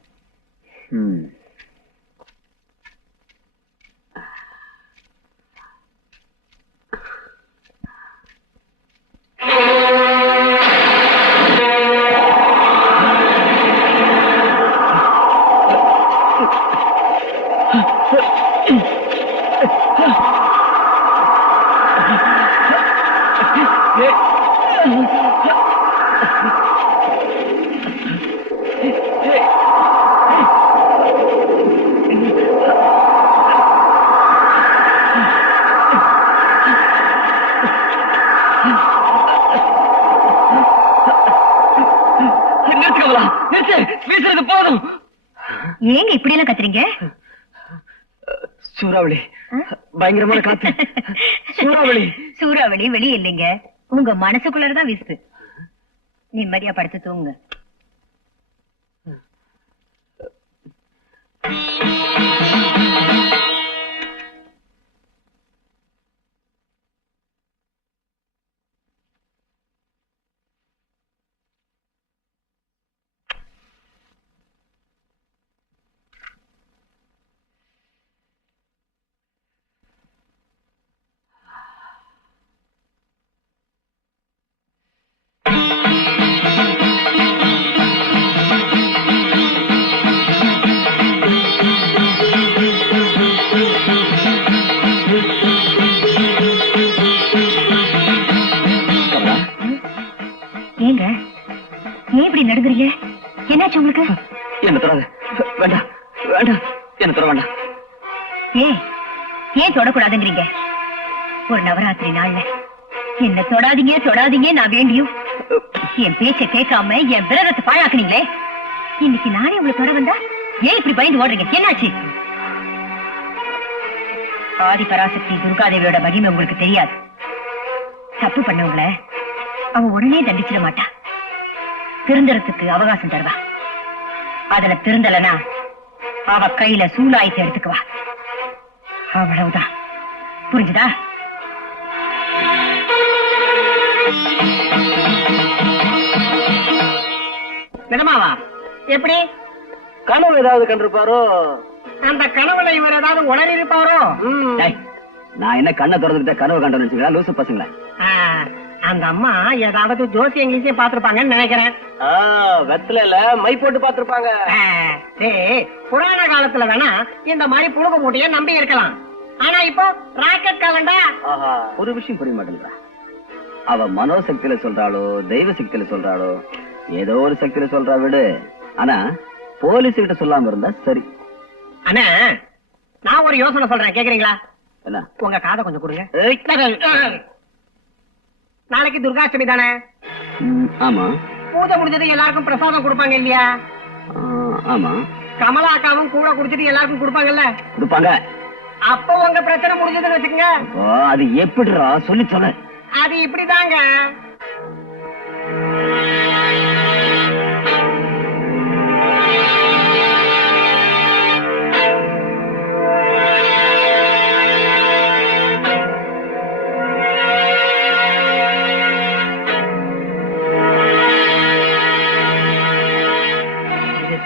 போதும். ஏங்க இப்படி எல்லாம் கத்துறீங்க? சூறாவளி, பயங்கரமான காத்து. சூறாவளி. சூறாவளி வெளியே இல்லைங்க, உங்க மனசுக்குள்ளதான் வீசுது. நிம்மதியா படுத்து தூங்குங்க. ஏங்க ஏன் இப்படி நடுங்குறீங்க? என்னாச்சு உங்களுக்கு? என்ன தொடாத. வேண்டாம் வேண்டாம், என்ன தொட வேண்டாம். ஏன் தொடக்கூடாதுங்கிறீங்க? ஒரு நவராத்திரி நாள்ல என்ன தொடாதீங்க தொடாதீங்க நான் வேண்டியும் என் பேச்ச கேட்காம என் விரதத்தை பாழாக்குனீங்களே. இன்னைக்கு நானே உங்களை தொட வந்தா ஏன் இப்படி பயந்து ஓடுறீங்க? என்னாச்சு? ஆதி பராசக்தி துர்காதேவியோட மகிமை உங்களுக்கு தெரியாது. தப்பு பண்ணவங்கள அவ உடனே தண்டிச்சிட மாட்டா, திருந்தறதுக்கு அவகாசம் தருவா. அதுல திருந்தலனா அவ கையில சூலாயத்தை எடுத்துக்குவா. அவ்வளவுதான். புரிஞ்சுதா? நிஜமாவா? எப்படி? கனவு ஏதாவது கண்டிருப்பாரோ? அந்த கனவுல இவர் ஏதாவது உளறி இருப்பாரோ? நான் என்ன கண்ணை திறந்துகிட்ட கனவு கண்டோன்னு வச்சுக்கிறேன் லூசு பசங்கள. அந்த அம்மா ஏதாவது ஜோசி இங்கிலீஷையும் பாத்துருப்பாங்கன்னு நினைக்கிறேன். வெத்தல மை போட்டு பாத்துருப்பாங்க. புராண காலத்துல வேணா இந்த மாதிரி புழுகு மூட்டைய நம்பி இருக்கலாம். ஆனா இப்போ ராக்கெட் காலண்டா. ஒரு விஷயம் புரிய மாட்டேங்கிறா. அவ மனோசக்தியில சொல்றாளோ தெய்வ சக்தியில சொல்றாளோ ஏதோ ஒரு சக்தியில சொல்றா விடு. ஆனா போலீஸ் கிட்ட சொல்லாம இருந்தா சரி. அண்ணா நான் ஒரு யோசனை சொல்றேன், கேக்குறீங்களா? என்ன? உங்க காதை கொஞ்சம் கொடுங்க. நாளைக்கு துர்காஷ்டமி தானே? ஆமா. பூஜை முடிஞ்சது எல்லாருக்கும் பிரசாதம் கொடுப்பாங்க இல்லையா? ஆமா. கமலா அக்காவும் கூட குடிச்சிட்டு எல்லாருக்கும் கொடுப்பாங்கல்ல? கொடுப்பாங்க. அப்ப உங்க பிரச்சனை முடிஞ்சதுன்னு வச்சுக்கோங்க. அது எப்படிடா சொல்லி சொல்ல. அது இப்படிதாங்க.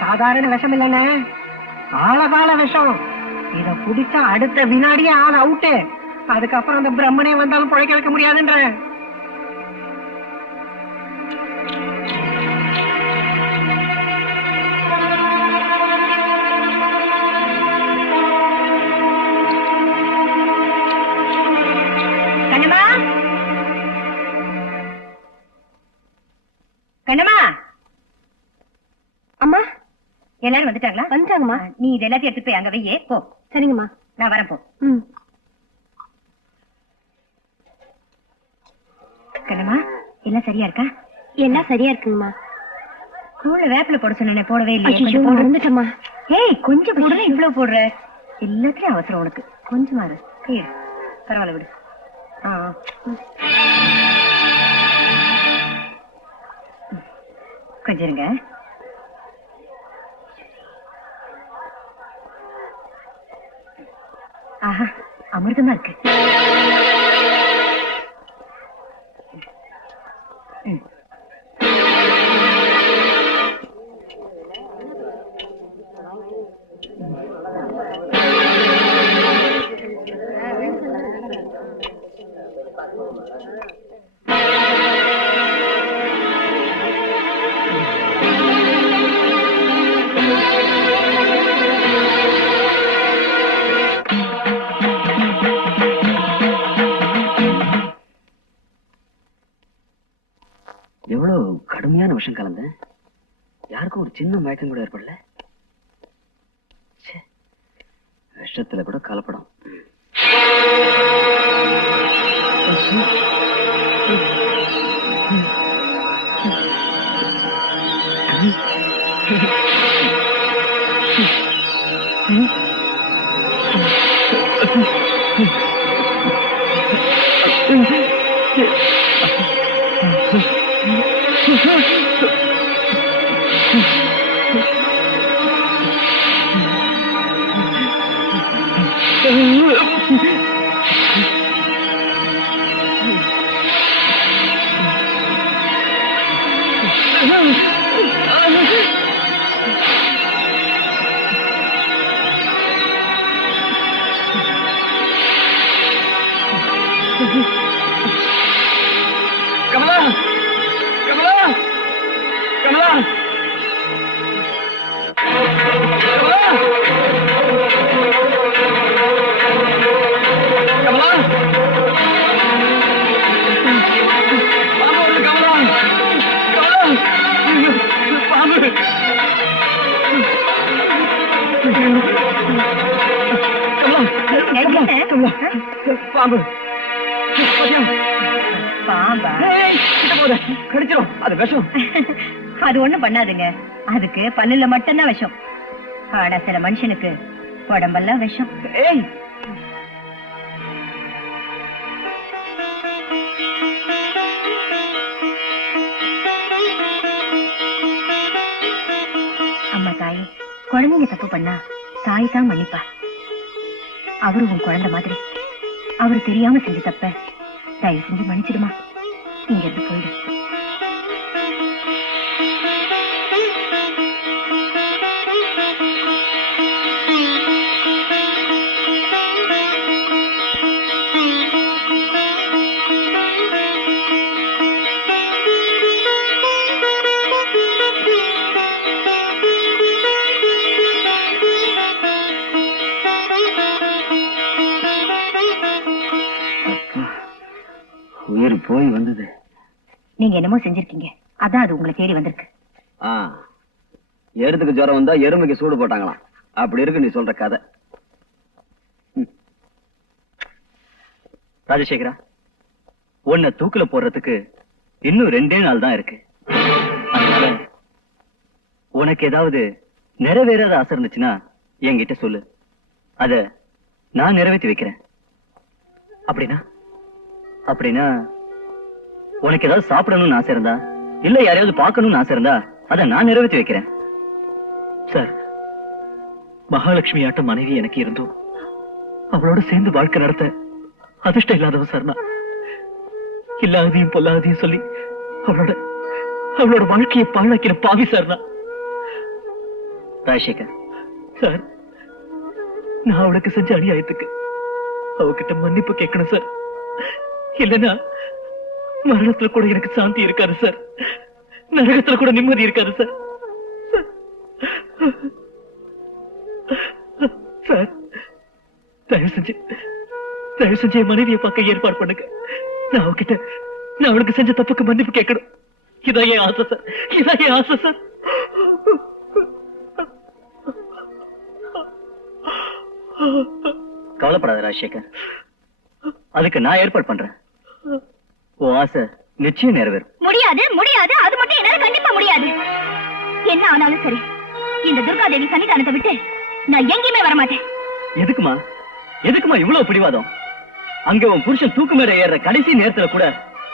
சாதாரண விஷம் இல்லைன்னு, ஆழகால விஷம். இத குடிச்சா அடுத்த வினாடியே ஆள் அவுட்டு. அதுக்கப்புறம் அந்த பிரம்மனே வந்தாலும் பொழைக்க வைக்க முடியாதுன்ற. கண்ணம்மா, கண்ணம்மா. அம்மா, எல்லாரும் வந்துட்டாங்களா? வந்துட்டாங்கம்மா. நீ இது எல்லாத்தையும் எடுத்து போய் அங்க வையே. போ. சரிங்கம்மா. நான் வரேன். போ. கண்ணம்மா, எல்லாம் சரியா இருக்கா? எல்லாம் சரியா இருக்குங்கம்மா. கூழ வேப்பில போட சொன்னேன், போடவே இல்லையே. ஐயோ, கொஞ்சம் போடு. மறந்துட்டேம்மா. ஏய், கொஞ்சம் போடுற, இவ்வளவு போடுற. எல்லாத்துலயும் அவசரம் உனக்கு. கொஞ்சமா இரு. கீழே. பரவாயில்ல, விடு. கொஞ்சம் இருங்க. ஆஹா, அமிர்தமா இருக்கு. எவ்வளவு கடுமையான விஷம் கலந்த, யாருக்கும் ஒரு சின்ன மயக்கம் கூட ஏற்படல. விஷத்துல கூட கலப்படம். கமலா, கமலா, கமலா, கமலா, பாம்பு, கமலா, கமலா, பாம்பு, பாம்பு, பாம்பா? கடிச்சிடும். அது விஷம். அது ஒண்ணும் பண்ணாதுங்க. அதுக்கு பல்லுல மட்டும்தான் விஷம். ஆனா சில மனுஷனுக்கு உடம்பெல்லாம் விஷம். ஏய், அம்மா தாயே, குழந்தைங்க தப்பு பண்ணா தாய் தான் மன்னிப்பா. அவரு உன் குழந்தை மாதிரி. அவரு தெரியாம செஞ்ச தப்ப தயவு செஞ்சு மன்னிச்சிடுமா. இங்க இருந்து போயிடு. உயிர் போய் வந்தது. நீங்க என்னமோ செஞ்சிருக்கீங்க, அதான் அது உங்களை தேடி வந்திருக்கு. எருதுக்கு ஜுரம் வந்தா எருமைக்கு சூடு போட்டாங்களாம். அப்படி இருக்கு நீ சொல்ற கதை. ராஜசேகரா, உன்னை தூக்குல போடுறதுக்கு இன்னும் 2 நாள் தான் இருக்கு. அதனால உனக்கு ஏதாவது நிறைவேறாத ஆசை இருந்துச்சுன்னா என்கிட்ட சொல்லு. அத நான் நிறைவேற்றி வைக்கிறேன். அப்படின்னா அப்படின்னா உனக்கு ஏதாவது சாப்பிடணும்னு ஆசை இருந்தா, இல்ல யாரையாவது பார்க்கணும்னு ஆசை இருந்தா, அதை நான் நிறைவேற்றி வைக்கிறேன். சார், மகாலட்சுமி ஆட்ட மனைவி எனக்கு இருந்தோம், அவளோட சேர்ந்து வாழ்க்கை நடத்த அதிர்ஷ்டம் இல்லாதவன் சார் நான். இல்லாதையும் பொல்லாதையும் சொல்லி அவளோட வாழ்க்கையை பாழாக்கிற பாவி சார் நான். ராஜசேகர் சார், நான் அவளுக்கு செஞ்ச அநியாயத்துக்கு அவகிட்ட மன்னிப்பு கேட்கணும் சார். இல்லைன்னா மரணத்துல கூட எனக்கு சாந்தி இருக்காது சார், நரகத்துல கூட நிம்மதி இருக்காது சார். சார், தயவு செஞ்சு என் மனைவியை பார்க்க ஏற்பாடு பண்ணுங்க. நான் அவளுக்கு செஞ்ச தப்புக்கு மன்னிப்பு கேட்கணும். இதான் என் ஆசை சார், இதான் என் ஆசை சார். கவலைப்படாத ராஜசேகர், அதுக்கு நான் ஏற்பாடு பண்றேன். உன் ஆசை நிச்சயம் நிறைவேறும். முடியாது முடியாது, அது மட்டும் என்னால கண்டிப்பா முடியாது. என்ன ஆனாலும் சரி, இந்த துர்காதேவி சன்னிதானத்தை விட்டு நான் எங்கேயுமே வரமாட்டேன். எதுக்குமா இவ்வளவு பிடிவாதம்? அங்க உன் புருஷன் தூக்கு மேல ஏற கடைசி நேரத்துல கூட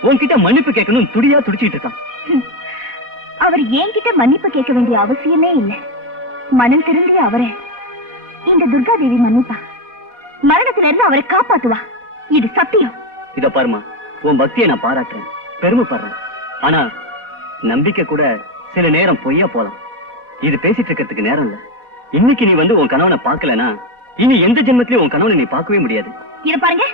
உன்கிட்ட மன்னிப்பு கேட்கணும் துடியா துடிச்சிட்டு இருக்கான். அவர் என்கிட்ட மன்னிப்பு கேட்க வேண்டிய அவசியமே இல்லை. மனம் திருந்திய அவரை இந்த துர்காதேவி மன்னிப்பா, மரணத்துல இருந்து அவரை காப்பாத்துவா. இது சத்தியம். இத பாருமா, உன் பக்தியை நான் பாராட்டுறேன், பெருமைப்படுறேன். ஆனா நம்பிக்கை கூட சில நேரம் பொய்யா போலாம். இது பேசிட்டு இருக்கிறதுக்கு நேரம் இல்ல. இன்னைக்கு நீ வந்து உன் கணவனை பார்க்கலனா, இனி எந்த ஜென்மத்திலயும் உன் கணவனை நீ பார்க்கவே முடியாது. இது பாருங்க,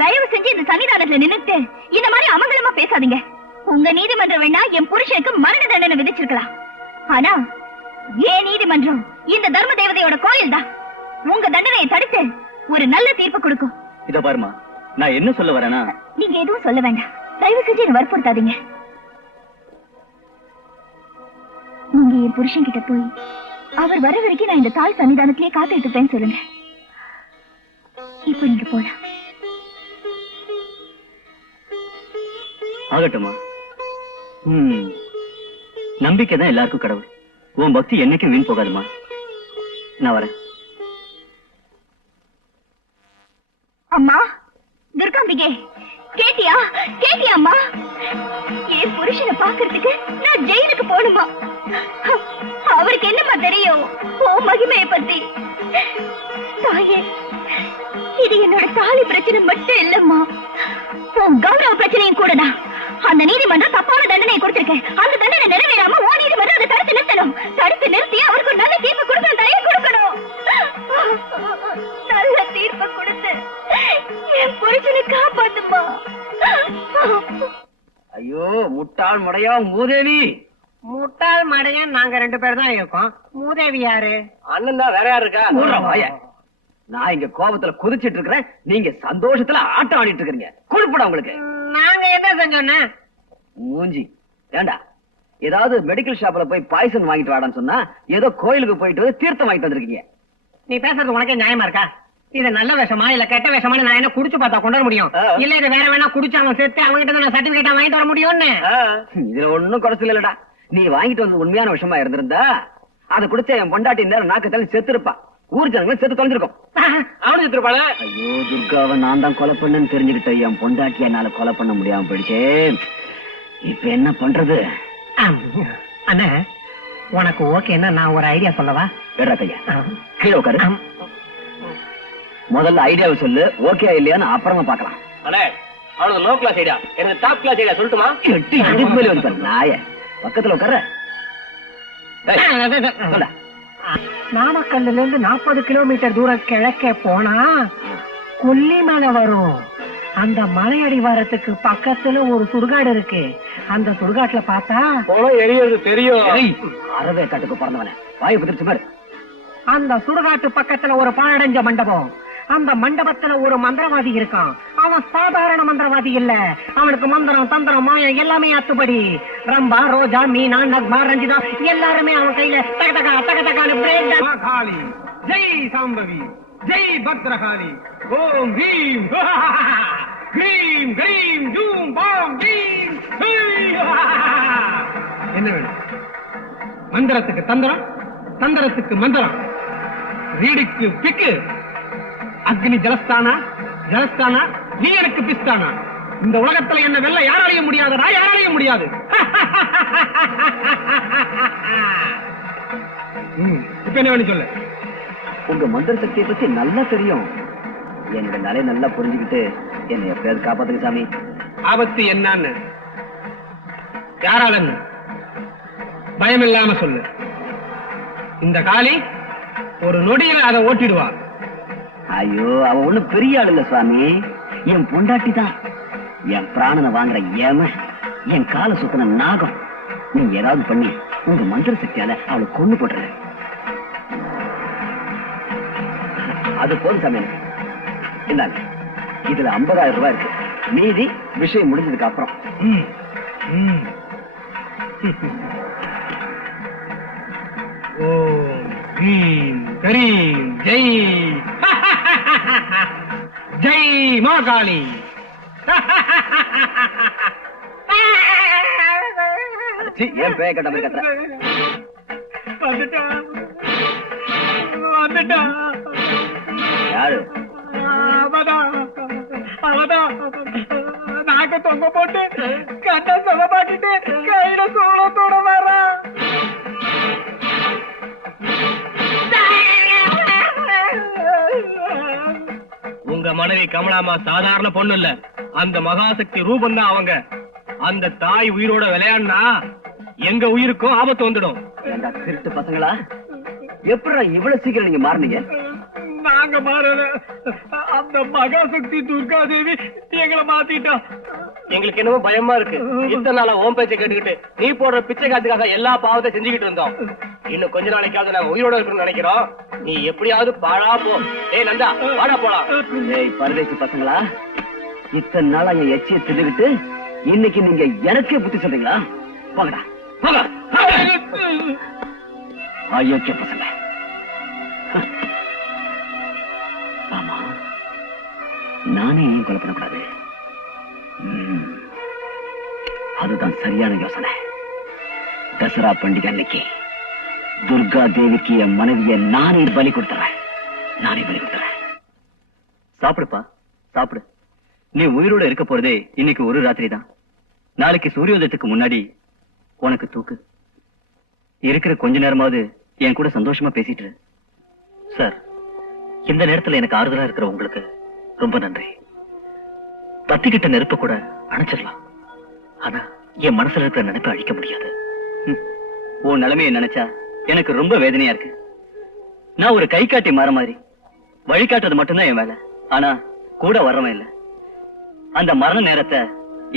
தயவு செஞ்சு இந்த சன்னிதானத்துல நின்னுட்டு இந்த மாதிரி அமங்கலமா பேசாதீங்க. உங்க நீதிமன்றம் வேணா என் புருஷனுக்கு மரண தண்டனை விதிச்சிருக்கலாம். ஆனா ஏன் நீதிமன்றம் இந்த தர்ம தேவதையோட கோயில் தான். உங்க தண்டனையை தடுத்து ஒரு நல்ல தீர்ப்பு கொடுக்கும். இத பாருமா, நான் என்ன சொல்ல வரேன்னா, நீங்க எதுவும் சொல்ல வேண்டாம். தயவு செஞ்சு என்ன வற்புறுத்தாதீங்க. நீங்க என் புருஷன் கிட்ட போய் அவர் வர வரைக்கும் நான் இந்த தாய் சன்னிதானத்திலே காத்துட்டு இருப்பேன்னு சொல்லுங்க. இப்ப நீங்க போலாம். ஆகட்டுமா? நம்பிக்கை தான் எல்லாருக்கும் கடவுள். உன் பக்தி என்னைக்கும் வீண் போகாதுமா. நான் வரேன். அம்மா துர்காம்பிகே, கேட்டியா அம்மா? என் புருஷனை பாக்குறதுக்கு நான் ஜெயிலுக்கு போகணுமா? அவருக்கு என்னமா தெரியும் ஓ மகிமையை பத்தி? தாயே, இது என்னோட தாலி பிரச்சனை மட்டும் இல்லம்மா, உன் கௌரவ பிரச்சனையும் கூடதான். அந்த நீதிமன்றம் தப்பான தண்டனை கொடுத்திருக்கேன். அந்த தண்டனை நிறைவேறாம ஓ நீதிமன்றம் அதை தடுத்து நிறுத்தணும். தடுத்து நிறுத்தி அவருக்கு நல்ல தீர்ப்பு கொடுக்கணும். தயை கொடுக்கணும். நல்ல தீர்ப்பு கொடுத்து என் புருஷனை காப்பாத்துமா. ஐயோ, முட்டாள் மடையா மூதேவி. முட்டாள் மடையன் நாங்க 2 பேர் தான் இருக்கோம். மூதேவி யாரு? அண்ணன் தான், வேற யாரு இருக்கா? நான் இங்க கோபத்துல குதிச்சிட்டு இருக்கிறேன், நீங்க சந்தோஷத்துல ஆட்டம் ஆடிட்டு இருக்கீங்க. குறிப்பிட உங்களுக்கு நாங்க என்ன செஞ்சோன்னா? மூஞ்சி ஏண்டா, ஏதாவது மெடிக்கல் ஷாப்ல போய் பாய்சன் வாங்கிட்டு வாடான்னு சொன்னா ஏதோ கோயிலுக்கு போயிட்டு தீர்த்தம் வாங்கிட்டு வந்திருக்கீங்க. நீ பேசுறது உனக்கே நியாயமா இருக்கா? இது நல்ல விஷமா இல்ல கெட்ட விஷமா? நான் என்ன குடிச்சு பார்த்தா கொண்டு வர முடியும்? இல்ல இது வேற வேணா குடிச்சு அவங்க சேர்த்து அவங்க கிட்ட நான் சர்டிபிகேட் வாங்கிட்டு வர முடியும்னு? இதுல ஒண்ணும் குறைச்சல் இல்லடா. நீ வாங்கிட்டு வந்து உண்மையான விஷயமா இருந்திருந்தா அதை குடிச்ச என் பொண்டாட்டி நேரம் நாக்கு தள்ளி செத்துருப்பா. ஊர் ஜனங்களும் செத்து தொலைஞ்சிருக்கும். அவனு செத்துருப்பாள. ஐயோ, துர்காவை நான் தான் கொலை பண்ணு தெரிஞ்சுக்கிட்டேன். என் பொண்டாட்டி என்னால கொலை பண்ண முடியாம போயிடுச்சே. இப்ப என்ன பண்றது? அண்ணா, உனக்கு ஓகேன்னா நான் ஒரு ஐடியா சொல்லவா? வேற கையா கீழே உட்காரு. முதல்ல ஐடியாவை சொல்லு, ஓகே இல்லையான்னு அப்புறமா பாக்கலாம். அண்ணே, அவனுக்கு லோ கிளாஸ் ஐடியா, எனக்கு டாப் கிளாஸ் ஐடியா சொல்லட்டுமா? எட்டி இடுப்பு மேல வந்து பாரு நாய. பக்கத்துல உட்கார. நாமக்கல்ல இருந்து 40 கிலோமீட்டர் தூரம் கிழக்கே போனா கொல்லிமலை வரும். அந்த மலையடி வாரத்துக்கு பக்கத்துல ஒரு சுடுகாடு இருக்கு. அந்த சுடுகாட்டுல பார்த்தா எரியுது தெரியும். அறவே காட்டுக்கு பிறந்தவன வாயை குதிர்ச்சி பாரு. அந்த சுடுகாட்டு பக்கத்துல ஒரு பாழடைஞ்ச மண்டபம். அந்த மண்டபத்துல ஒரு மந்திரவாதி இருக்கான். அவன் சாதாரண மந்திரவாதி இல்ல. அவனுக்கு மந்திரம் தந்திரம் மாயம் எல்லாமே அத்துப்படி. ரம்பா, ரோஜா, மீனா, நக்மா, ரஞ்சிதா எல்லாருமே அவன் கையில தகதகா தகதகான்னு பிரேக் காளி, ஜெய் சாம்பவி, ஜெய் பத்ரகாளி, ஓம் ஹீம் ஹ்ரீம் ஹ்ரீம் ஜூம் பாம் பீம். என்ன வேணும்? மந்திரத்துக்கு தந்திரம், தந்திரத்துக்கு மந்திரம், ரீடுக்கு பிக்கு, அக்னி ஜலஸ்தானா, ஜலஸ்தானா நீ எனக்கு பிஸ்தானா. இந்த உலகத்துல என்ன வெல்ல யாராலையும் முடியாதடா, யாராலையும் முடியாது. இப்ப என்ன வேணும் சொல்லு. உங்க மந்திர சக்தியை பத்தி நல்லா தெரியும். என்னோட நிலை நல்லா புரிஞ்சுக்கிட்டு என்னை எப்படியாவது காப்பாத்துங்க சாமி. ஆபத்து என்னன்னு யாராலன்னு பயம் இல்லாம சொல்லு. இந்த காளி ஒரு நொடியில் அதை ஓட்டிடுவா. ஐயோ, அவ ஒண்ணும் பெரிய ஆள் இல்ல சுவாமி. என் பொண்டாட்டி தான். என் பிராணனை வாங்குற ஏம, என் காலை சுத்தின நாகம். நீ ஏதாவது பண்ணி உங்க மந்திர சக்தியால அவளை கொண்டு போடுற. அது போதும் சாமி. இந்தாங்க, இதுல 50,000 ரூபாய் இருக்கு. மீதி விஷயம் முடிஞ்சதுக்கு அப்புறம். ஓம் ஹ்ரீம் கரீம் ஜெய் ஜெய் மா காளி. ஏன் பேய கட்ட மாதிரி கத்துற? யாரு? நாக்க தொங்க போட்டு கட்ட சமபாட்டிட்டு கையில சோளத்தோட வர. உங்க மனைவி கமலாமா சாதாரண பொண்ணு இல்ல, அந்த மகாசக்தி ரூபம் தான் அவங்க. அந்த தாய் உயிரோட விளையாடுனா எங்க உயிருக்கும் ஆபத்து வந்துடும். ஏண்டா திருட்டு பசங்களா, எப்படா இவ்வளவு சீக்கிரம் நீங்க மாறினீங்க? நாங்க மாறல, அந்த மகாசக்தி துர்கா தேவி எங்களை மாத்திட்டா. எங்களுக்கு என்னமோ பயமா இருக்கு. இத்தனை நாளா ஓம் பேச்சை கேட்டுக்கிட்டு நீ போடுற பிச்சை காத்துக்காக எல்லா பாவத்தை செஞ்சுக்கிட்டு இருந்தோம். இன்னும் கொஞ்ச நாளைக்காவது நாங்க உயிரோட இருக்கணும்னு நினைக்கிறோம். நீ எப்படியாவது பாழா போ. ஏய் நந்தா, வாடா போலாம். ஏய் பரதேசி பசங்களா, இத்தனை நாளா என் எச்சியை தின்னுகிட்டு இன்னைக்கு நீங்க எனக்கே புத்தி சொல்றீங்களா? போங்கடா, போங்க. அயோக்கிய பசங்க. ஆமா, நானே ஏன் கொலை பண்ணக்கூடாது? அதுதான் சரியான யோசனை. தசரா பண்டிகை அன்னைக்கு துர்கா தேவிக்கு என் மனைவியை நானே பலி கொடுத்துறேன். சாப்பிடுப்பா, சாப்பிடு. நீ உயிரோட இருக்க போறதே இன்னைக்கு ஒரு ராத்திரி தான். நாளைக்கு சூரியோதயத்துக்கு முன்னாடி உனக்கு தூக்கு. இருக்கிற கொஞ்ச நேரமாவது என் கூட சந்தோஷமா பேசிட்டு. சார், இந்த நேரத்துல எனக்கு ஆறுதலா இருக்கிற உங்களுக்கு ரொம்ப நன்றி. பத்திக்கிட்ட நெருப்ப கூட அணைச்சிடலாம், ஆனா என் மனசுல இருக்கிற நினைப்பை அழிக்க முடியாது. உன் நிலைமையை நினைச்சா எனக்கு ரொம்ப வேதனையா இருக்கு. நான் ஒரு கை காட்டி மாற மாதிரி வழிகாட்டுறது மட்டும்தான் என் வேலை. ஆனா கூட வர்றவன் இல்ல. அந்த மரண நேரத்தை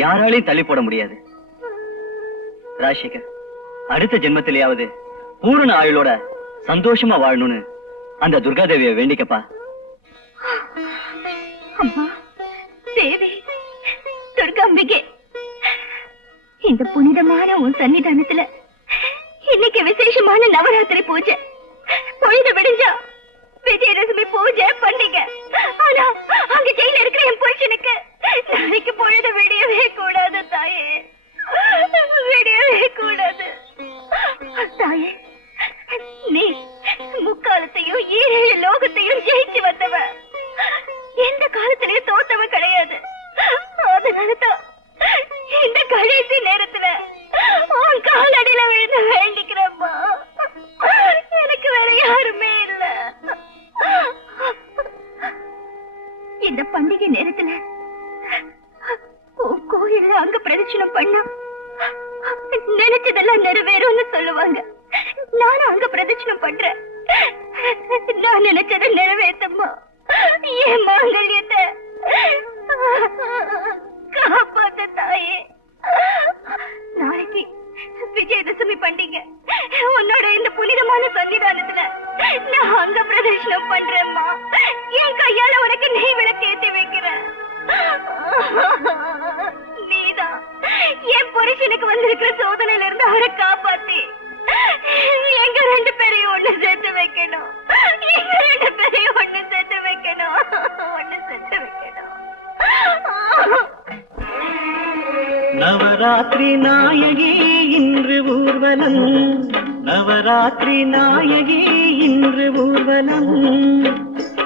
யாராலையும் தள்ளி போட முடியாது. ராஜசேகர், அடுத்த ஜென்மத்திலேயாவது பூரண ஆயுளோட சந்தோஷமா வாழணும்னு அந்த துர்காதேவியை வேண்டிக்கப்பா. அம்மா தேவி, துர்காம்பிகே, இந்த புனிதமான உன் சன்னிதானத்துல இன்னைக்கு விசேஷமான நவராத்திரி பூஜை. பொழுது விடிஞ்சா விஜயதசமி பூஜை பண்ணீங்க. ஆனா அங்க ஜெயில இருக்கிற என் புருஷனுக்கு நாளைக்கு பொழுது விடியவே கூடாது தாயே, விடியவே கூடாது தாயே. நீ முக்காலத்தையும் 7 லோகத்தையும் ஜெயிச்சு வந்தவ, எந்த காலத்திலயும் தோத்தவ கிடையாது. அதனாலதான் இந்த கடைசி நேரத்துல உன் காலடியில விழுந்து வேண்டிக்கிறம்மா. எனக்கு வேற யாருமே இல்ல. இந்த பண்டிகை நேரத்துல உன் கோயில்ல அங்க பிரதட்சணம் பண்ணா நினைச்சதெல்லாம் நிறைவேறும்னு சொல்லுவாங்க. நானும் அங்க பிரதட்சணம் பண்றேன். நான் நினைச்சதை நிறைவேற்றம்மா. என் மாங்கல்யத்தை காப்பாத்த தாயே. நாளைக்கு விஜயதசமி பண்டிகை. உன்னோட இந்த புனிதமான சன்னிதானத்துல நான் அங்க பிரதர்ஷனம் பண்றேம்மா. என் கையால உனக்கு நெய் விளக்கு ஏத்தி வைக்கிறேன். நீதான் என் புருஷனுக்கு வந்திருக்கிற சோதனையில இருந்து அவரை காப்பாத்தி எங்க 2 பேரையும் ஒண்ணு சேர்த்து வைக்கணும். எங்க 2 பேரையும் ஒண்ணு சேர்த்து வைக்கணும். ஒண்ணு சேர்த்து வைக்கணும். நவராத்திரி நாயகி இன்று ஊர்வலம், நவராத்திரி நாயகி இன்று ஊர்வலம்.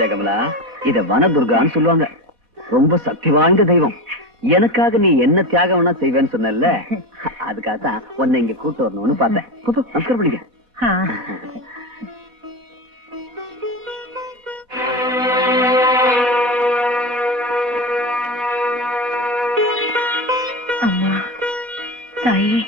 பாத்தியா கமலா, இத வனதுர்கான்னு சொல்லுவாங்க. ரொம்ப சக்தி வாய்ந்த தெய்வம். எனக்காக நீ என்ன தியாகம் வேணா செய்வேன்னு சொன்னல, அதுக்காகத்தான் உன்னை இங்க கூட்டு வரணும்னு பார்த்தேன். நமஸ்காரம் பண்ணிக்க. அம்மா, தாயே,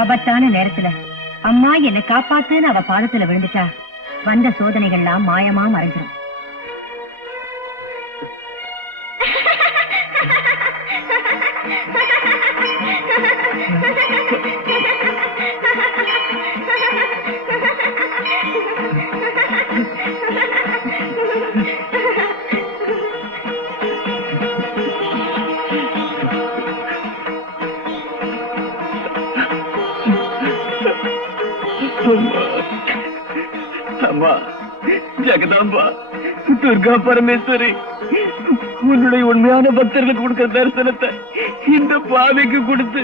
ஆபத்தான நேரத்துல அம்மா என்னை காப்பாத்துன்னு அவ பாதத்துல விழுந்துட்டா வந்த சோதனைகள்லாம் மாயமா மறைஞ்சிடும். அம்மா, ஜெகதாம்பா, துர்கா பரமேஸ்வரி, உன்னுடைய உண்மையான பக்தர்களுக்கு கொடுக்கிற தரிசனத்தை இந்த பாவிக்கு கொடுத்து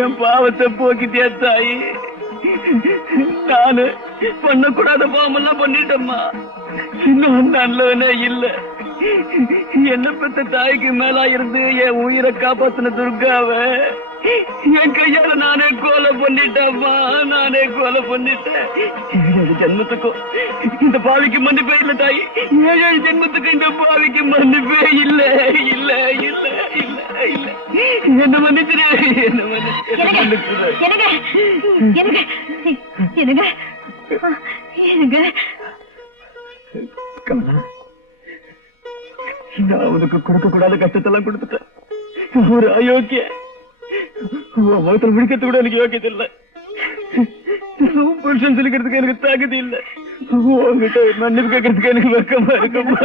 என் பாவத்தை போக்கிட்டியா தாயி. நானு பண்ணக்கூடாத பாவமெல்லாம் பண்ணிட்டேம்மா. இன்னும் நல்லவனே இல்ல. என்ன பெத்த தாய்க்கு மேலா இருந்து என் உயிரை காப்பாத்தின துர்காவ என் கையால நானே கொலை பண்ணிட்டேம்மா. நானே கொலை பண்ணிட்டேன். 7 ஜென்மத்துக்கும் இந்த பாவிக்கு மன்னிப்பே இல்ல தாய். 7 ஜென்மத்துக்கும் இந்த பாவிக்கு மன்னிப்பே இல்ல இல்ல இல்ல இல்ல இல்ல. என்ன மன்னிச்சிரு, என்ன மன்னிச்சிரு. கமலா, நான் உனக்கு கொடுக்க கூடாத கஷ்டத்தெல்லாம் கொடுத்துட்டேன். ஒரு அயோக்கிய முகத்துல முடிக்கிறது கூட எனக்கு யோக்கியது இல்ல. புருஷன் சொல்லிக்கிறதுக்கு எனக்கு தகுதி இல்ல. உங்ககிட்ட மன்னிப்பு கேட்கறதுக்கு எனக்கு வெக்கமா இருக்குமா?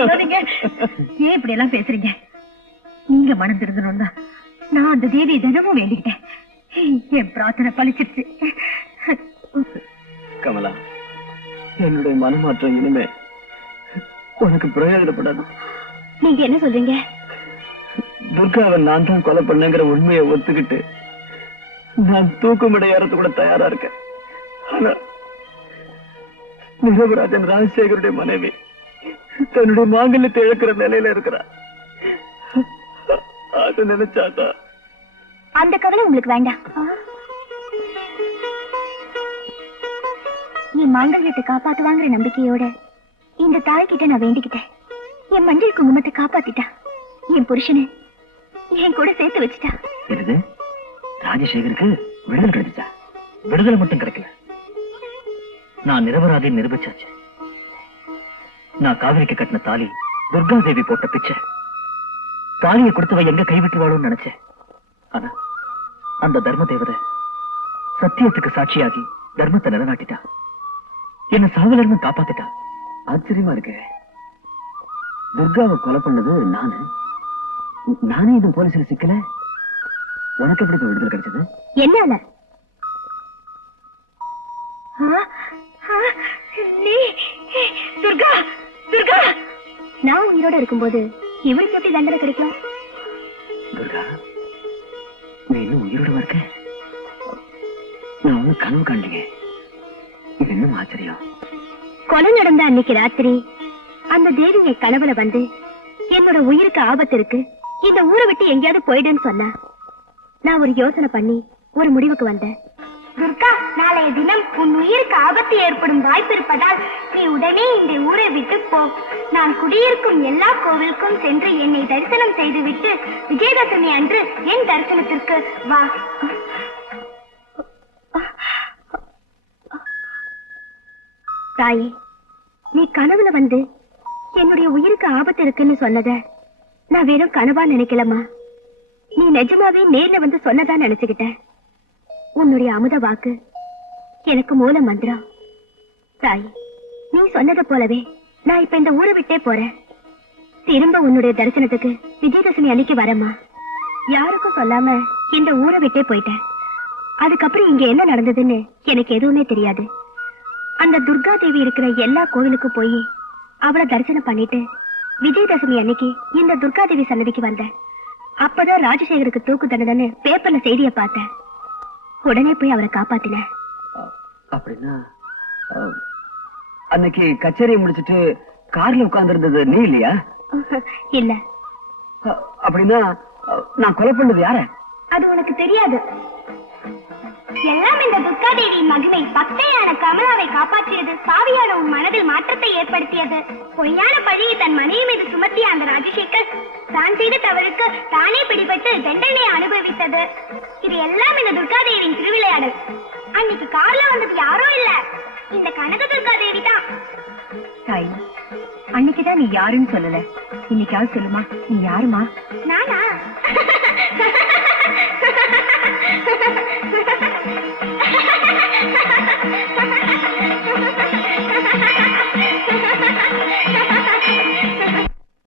ஏன் இப்படி எல்லாம் பேசுறீங்க? நீங்க மனம் திருந்தணும் தான் நான் அந்த தேதி தினமும் வேண்டிக்கிட்டேன். என் பிரார்த்தனை பலிச்சிருச்சு. கமலா, என்னுடைய மனமாற்றம் இனிமே உனக்கு பிரயோஜனப்படாது. நீங்க என்ன சொல்றீங்க? துர்காவை நான் தான் கொலை பண்ணேங்கிற உண்மையை ஒத்துக்கிட்டு நான் தூக்குமிட ஏறது கூட தயாரா இருக்கேன். ஆனா நிரபராஜன் ராஜசேகருடைய மனைவி தன்னுடைய மாங்கல்யத்தை இழக்கிற நிலையில இருக்கிறா. அது நினைச்சாதான். அந்த கவலை உங்களுக்கு வேண்டாம். என் மாங்கல்யத்தை காப்பாத்துவாங்கிற நம்பிக்கையோட இந்த தாய்கிட்ட நான் வேண்டிக்கிட்டேன். என் மஞ்சள் குங்குமத்தை காப்பாத்திட்டா. என் புருஷனை என் கூட சேர்த்து வச்சுட்டா. ராஜசேகருக்கு விடுதலை கிடைச்சா? விடுதலை மட்டும் கிடைக்கல, நான் நிரபராதி நிரூபிச்சாச்சு. நான் காவிரிக்கு கட்டின தாலி துர்கா தேவி போட்ட பிச்சை. தாலியை கொடுத்தவ எங்க கைவிட்டுவாளும் நினைச்சேன். ஆனா அந்த தர்ம தேவதை சத்தியத்துக்கு சாட்சியாகி தர்மத்தை நிலநாட்டிட்டா. என்ன சாவல இருந்து காப்பாத்திட்டா. ஆச்சரியமா இருக்கு. துர்காவை கொலை பண்ணது நானே இது போலீஸ்ல சிக்கல. உனக்கு எப்படி விடுதலை கிடைச்சது? என்னால? துர்கா, துர்கா, நான் உயிரோட இருக்கும்போது இவளுக்கு எப்படி தண்டனை கிடைக்கும்? துர்கா, நீ இன்னும் உயிரோட இருக்க? நான் ஒன்னும் கனவு காண்றீங்க. இது இன்னும் ஆச்சரியம். கொலை நடந்த அன்னைக்கு ராத்திரி அந்த தேவி என் கனவுல வந்து என்னோட உயிருக்கு ஆபத்து இருக்கு, இந்த ஊரை விட்டு எங்கேயாவது போயிடுன்னு சொன்னா. நான் ஒரு யோசனை பண்ணி ஒரு முடிவுக்கு வந்தேன். துர்கா, நாளைய தினம் உன் உயிருக்கு ஆபத்து ஏற்படும் வாய்ப்பு இருப்பதால் நீ உடனே இந்த ஊரை விட்டு போ. நான் குடியிருக்கும் எல்லா கோவிலுக்கும் சென்று என்னை தரிசனம் செய்துவிட்டு விஜயதசமி அன்று என் தரிசனத்திற்கு வா. தாயே, நீ கனவுல வந்து என்னுடைய உயிருக்கு ஆபத்து இருக்குன்னு சொன்னத நான் வெறும் கனவா நினைக்கலமா, நீ நிஜமாவே நேர்ல வந்து சொன்னதா நினைச்சுக்கிட்டேன். உன்னுடைய அமுத வாக்கு எனக்கு மூல மந்திரம். தாய், நீ சொன்னது போலவே நான் இப்ப இந்த ஊரை விட்டே போறேன். திரும்ப உன்னுடைய தரிசனத்துக்கு விஜயதசமி அன்னைக்கு வரமா. யாருக்கும் சொல்லாம இந்த ஊரை விட்டே போயிட்டேன். அதுக்கப்புறம் இங்க என்ன நடந்ததுன்னு எனக்கு எதுவுமே தெரியாது. அந்த துர்கா தேவி இருக்கிற எல்லா கோவிலுக்கும் போய் அவளை தரிசனம் பண்ணிட்டு விஜயதசமி அன்னைக்கு இந்த துர்கா தேவி சன்னதிக்கு வந்தேன். அப்பதான் ராஜசேகருக்கு தூக்கு தண்டனைன்னு பேப்பர்ல செய்தியை பார்த்தேன். உடனே போய் அவரை காப்பாத்தினேன். அப்படின்னா அன்னைக்கு கச்சேரியை முடிச்சிட்டு கார்ல உட்கார்ந்து இருந்தது நீ இல்லையா? இல்ல. அப்படின்னா நான் கொலை பண்ணது யார? அது உனக்கு தெரியாது. எல்லாம் இந்த துர்கா தேவியின் மகிமை. பக்தையான கமலாவை காப்பாற்றியது, பாவியான உன் மனதில் மாற்றத்தை ஏற்படுத்தியது. பொய்யான பழியை தன் மனைவி மீது சுமத்திய அந்த ராஜசேகர் தான் செய்த தவறுக்கு தானே பிடிபட்டு தண்டனையை அனுபவித்தது. இது எல்லாம் இந்த துர்கா தேவியின் திருவிளையாடல். அன்னைக்கு கார்ல வந்தது யாரோ இல்ல, இந்த கனக துர்கா தேவி தான். தாய், அன்னைக்குதான் நீ யாருன்னு சொல்லல, இன்னைக்காவது சொல்லுமா, நீ யாருமா?